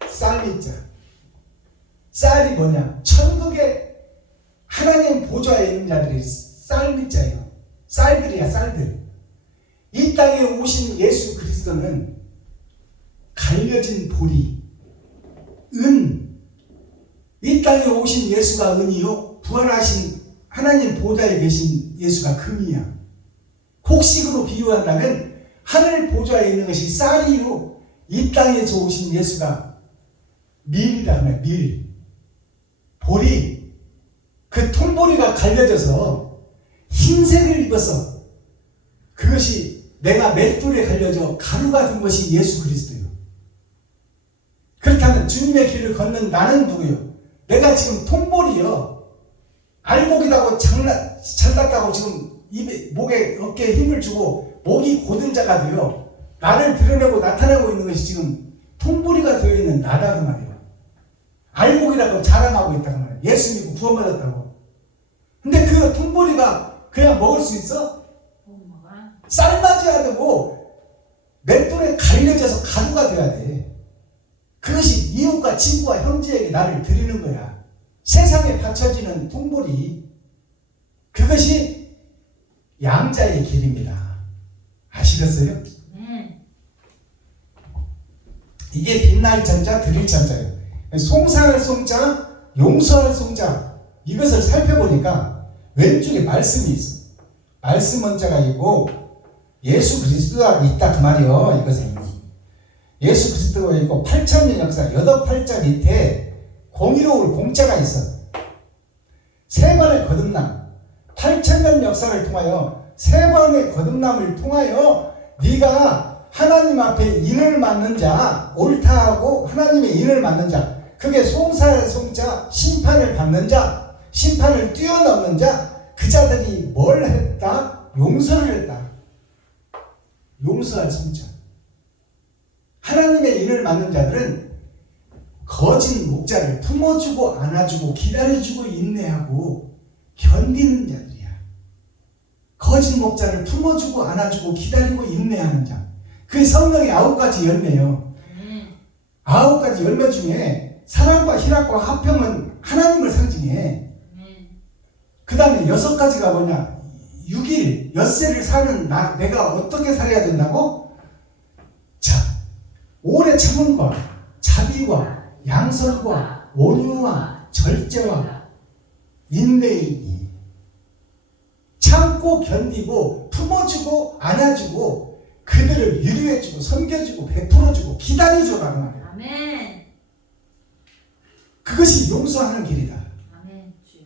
쌀미자. 쌀이 뭐냐? 천국에 하나님 보좌에 있는 자들이 쌀미자예요. 쌀들이야, 쌀들. 이 땅에 오신 예수 그리스도는 갈려진 보리, 은. 이 땅에 오신 예수가 은이요, 부활하신 하나님 보좌에 계신 예수가 금이야. 곡식으로 비유한다면 하늘 보좌에 있는 것이 쌀이요, 이 땅에서 오신 예수가 밀이다. 밀. 보리. 그 통보리가 갈려져서 흰색을 입어서 그것이 내가 맷돌에 갈려져 가루가 된 것이 예수 그리스도요. 그렇다면 주님의 길을 걷는 나는 누구요? 내가 지금 통보리요. 알목이라고 잘났다고 지금 입에, 목에, 어깨에 힘을 주고 목이 고든 자가 되어 나를 드러내고 나타내고 있는 것이 지금 통보리가 되어 있는 나다 그 말이에요. 알목이라고 자랑하고 있다고 말이에요. 예수 믿고 구원받았다고. 근데 그 통보리가 그냥 먹을 수 있어? 삶아져야 되고 맷돌에 갈려져서 가루가 돼야 돼. 그것이 이웃과 친구와 형제에게 나를 드리는 거야. 세상에 바쳐지는 통보리. 그것이 양자의 길입니다. 아시겠어요? 이게 빛날 찬자, 드릴 찬자예요. 송사할 송자, 용서할 송자. 이것을 살펴보니까 왼쪽에 말씀이 있어. 말씀 원자가 있고 예수 그리스도가 있다 그 말이요. 이것은 예수 그리스도가 있고 8,000년 역사 8팔자 밑에 공의로울 공자가 있어. 세 번의 거듭남, 8,000년 역사를 통하여 세 번의 거듭남을 통하여 네가 하나님 앞에 인을 맞는 자, 옳다 하고 하나님의 인을 맞는 자, 그게 송사할 송자, 심판을 받는 자, 심판을 뛰어넘는 자, 그 자들이 뭘 했다? 용서를 했다. 용서할 송자. 하나님의 인을 맞는 자들은 거짓 목자를 품어주고 안아주고 기다려주고 인내하고 견디는 자들이야. 거짓 목자를 품어주고 안아주고 기다리고 인내하는 자. 그게 성령의 9가지 열매예요. 9가지 열매 중에 사랑과 희락과 화평은 하나님을 상징해. 그 다음에 6가지가 뭐냐? 6일, 엿새를 사는 내가 어떻게 살아야 된다고? 자, 오래 참음과 자비와 양설과 온유와 절제와 인내이니 참고 견디고 품어주고 안아주고 그들을 위로해주고 섬겨주고 베풀어주고 기다려주라는 말이야. 아멘. 그것이 용서하는 길이다. 아멘. 주여.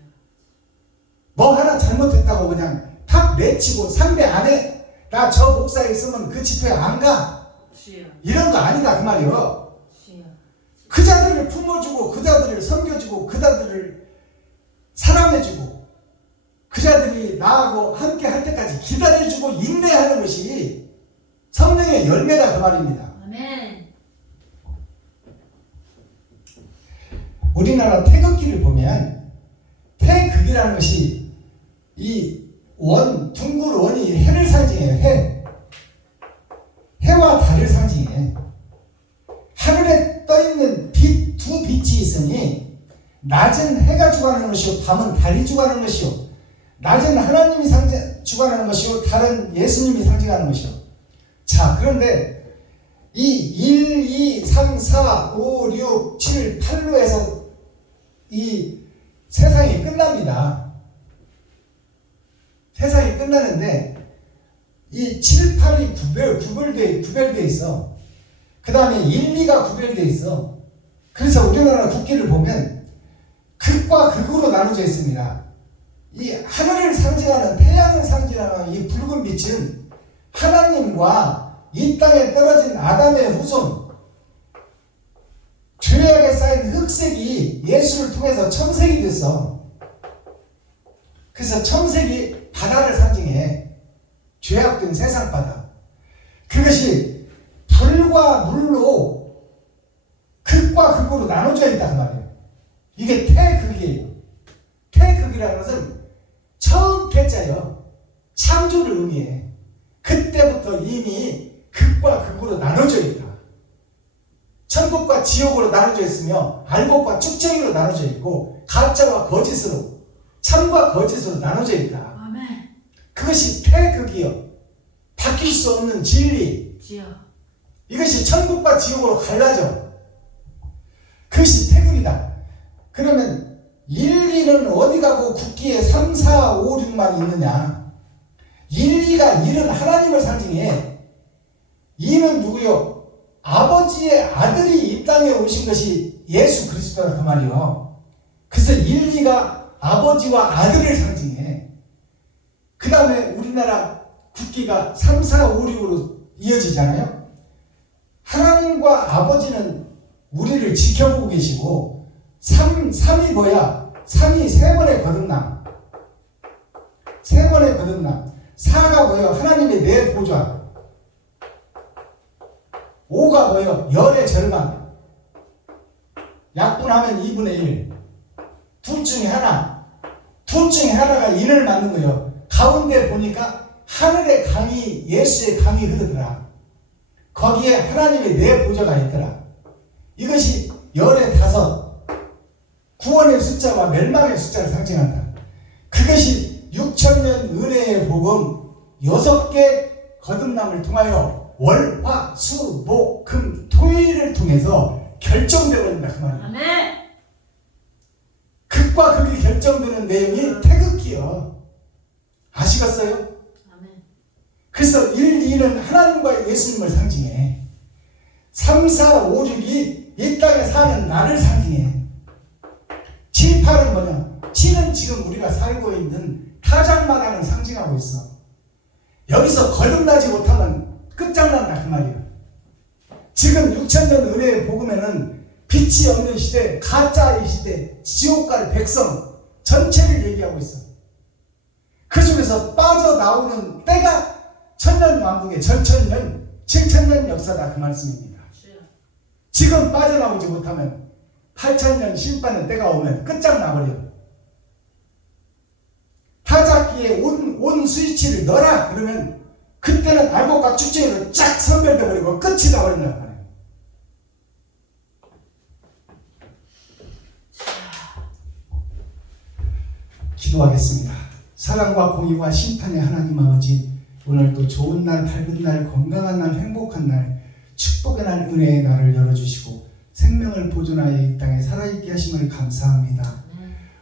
뭐 하나 잘못했다고 그냥 탁 내치고 상대 안 해. 나 저 목사에 있으면 그 집회 안 가. 주여. 이런 거 아니다 그 말이요. 주여. 그 자들을 품어주고 그 자들을 섬겨주고 그 자들을 사랑해주고 그 자들이 나하고 함께 할 때까지 기다려주고 인내하는 것이 성령의 열매다 그 말입니다. 아멘. 우리나라 태극기를 보면 태극이라는 것이 이 둥글 원이 해를 상징해요. 해와 달을 상징해. 하늘에 떠있는 두 빛이 있으니 낮은 해가 주관하는 것이요 밤은 달이 주관하는 것이요 낮은 하나님이 주관하는 것이요 달은 예수님이 상징하는 것이요. 자, 그런데 이 1, 2, 3, 4, 5, 6, 7, 8로 해서 이 세상이 끝납니다. 세상이 끝나는데 이 7, 8이 구별되어 있어. 그 다음에 1, 2가 구별되어 있어. 그래서 우리나라 국기를 보면 극과 극으로 나눠져 있습니다. 이 하늘을 상징하는 태양을 상징하는 이 붉은 빛은 하나님과 이 땅에 떨어진 아담의 후손, 죄악에 쌓인 흑색이 예수를 통해서 청색이 됐어. 그래서 청색이 바다를 상징해. 죄악된 세상 바다. 그것이 불과 물로 극과 극으로 나눠져 있단 말이에요. 이게 태극이에요. 태극이라는 것은 처음 태자예요. 창조를 의미해. 그때부터 이미 극과 극으로 나눠져 있다. 천국과 지옥으로 나눠져 있으며 알곡과 쭉쟁이로 나눠져 있고 가짜와 거짓으로, 참과 거짓으로 나눠져 있다. 아멘. 그것이 태극이요. 바뀔 수 없는 진리. 지요. 이것이 천국과 지옥으로 갈라져. 그것이 태극이다. 그러면 1, 2는 어디 가고 국기에 3, 4, 5, 6만 있느냐? 1, 2가 1은 하나님을 상징해. 2는 누구요? 아버지의 아들이 이 땅에 오신 것이 예수 그리스도라 그 말이요. 그래서 1, 2가 아버지와 아들을 상징해. 그 다음에 우리나라 국기가 3, 4, 5, 6으로 이어지잖아요. 하나님과 아버지는 우리를 지켜보고 계시고 3이 뭐야? 3이 세 번의 거듭남. 세 번의 거듭남. 4가 뭐예요? 하나님의 내 보좌. 5가 뭐예요? 열의 절반. 약분하면 2분의 1. 둘 중에 하나. 둘 중에 하나가 인을 맞는 거예요. 가운데 보니까 하늘의 강이, 예수의 강이 흐르더라. 거기에 하나님의 내 보좌가 있더라. 이것이 열의 5. 구원의 숫자와 멸망의 숫자를 상징한다. 그것이 6,000년 은혜의 복음 6개 거듭남을 통하여 월, 화, 수, 목, 금, 토일을 통해서 결정되어 버린다 그 말이에요. 아멘. 극과 극이 결정되는 내용이 태극기요. 아시겠어요? 아멘. 그래서 1, 2는 하나님과 예수님을 상징해. 3, 4, 5, 6이 이 땅에 사는 나를 상징해. 7, 8은 뭐냐? 7은 지금 우리가 살고 있는 타작마당을 상징하고 있어. 여기서 거듭나지 못하면 끝장난다 그 말이에요. 지금 6,000년 은혜의 복음에는 빛이 없는 시대, 가짜의 시대, 지옥 갈 백성 전체를 얘기하고 있어. 그 속에서 빠져나오는 때가 천년왕국의 전천년, 7,000년 역사다 그 말씀입니다. 지금 빠져나오지 못하면 8,000년 심판의 때가 오면 끝장나버려요. 타작기에 온 스위치를 넣어라 그러면 그때는 알곡과 쭉쟁이로 쫙 선별돼 버리고 끝이 나버린단 말이에요. 기도하겠습니다. 사랑과 공의와 심판의 하나님 아버지, 오늘도 좋은 날, 밝은 날, 건강한 날, 행복한 날, 축복의 날, 은혜의 날을 열어주시고 생명을 보존하여 이 땅에 살아있게 하심을 감사합니다.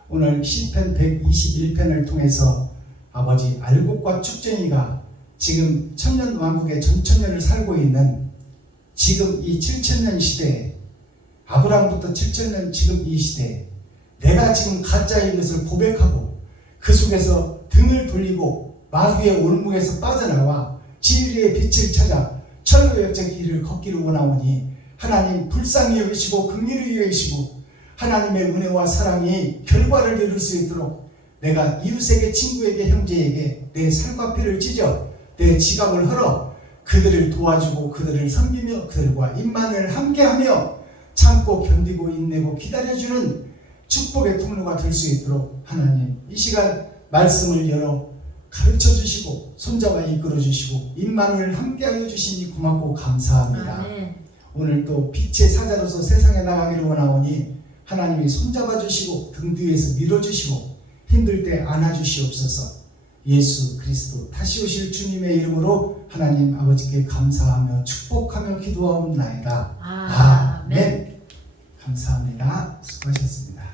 오늘 시편 121편을 통해서 아버지 알곡과 축쟁이가 지금 천년왕국의 전천년을 살고 있는 지금 이 7,000년 시대에, 아브라함부터 7,000년 지금 이 시대에 내가 지금 가짜인 것을 고백하고 그 속에서 등을 돌리고 마귀의 올무에서 빠져나와 진리의 빛을 찾아 천국의 역적 길을 걷기를 원하오니 하나님 불쌍히 여기시고 긍휼히 여기시고 하나님의 은혜와 사랑이 결과를 이룰 수 있도록 내가 이웃에게, 친구에게, 형제에게 내 살과 피를 찢어 내 지갑을 헐어 그들을 도와주고 그들을 섬기며 그들과 임만을 함께하며 참고 견디고 인내고 기다려주는 축복의 통로가 될 수 있도록 하나님 이 시간 말씀을 열어 가르쳐 주시고 손잡아 이끌어 주시고 임만을 함께하여 주시니 고맙고 감사합니다. 아멘. 오늘 또 빛의 사자로서 세상에 나가기를 원하오니 하나님이 손잡아 주시고 등 뒤에서 밀어 주시고 힘들 때 안아 주시옵소서. 예수 그리스도 다시 오실 주님의 이름으로 하나님 아버지께 감사하며 축복하며 기도하옵나이다. 아멘. 감사합니다. 수고하셨습니다.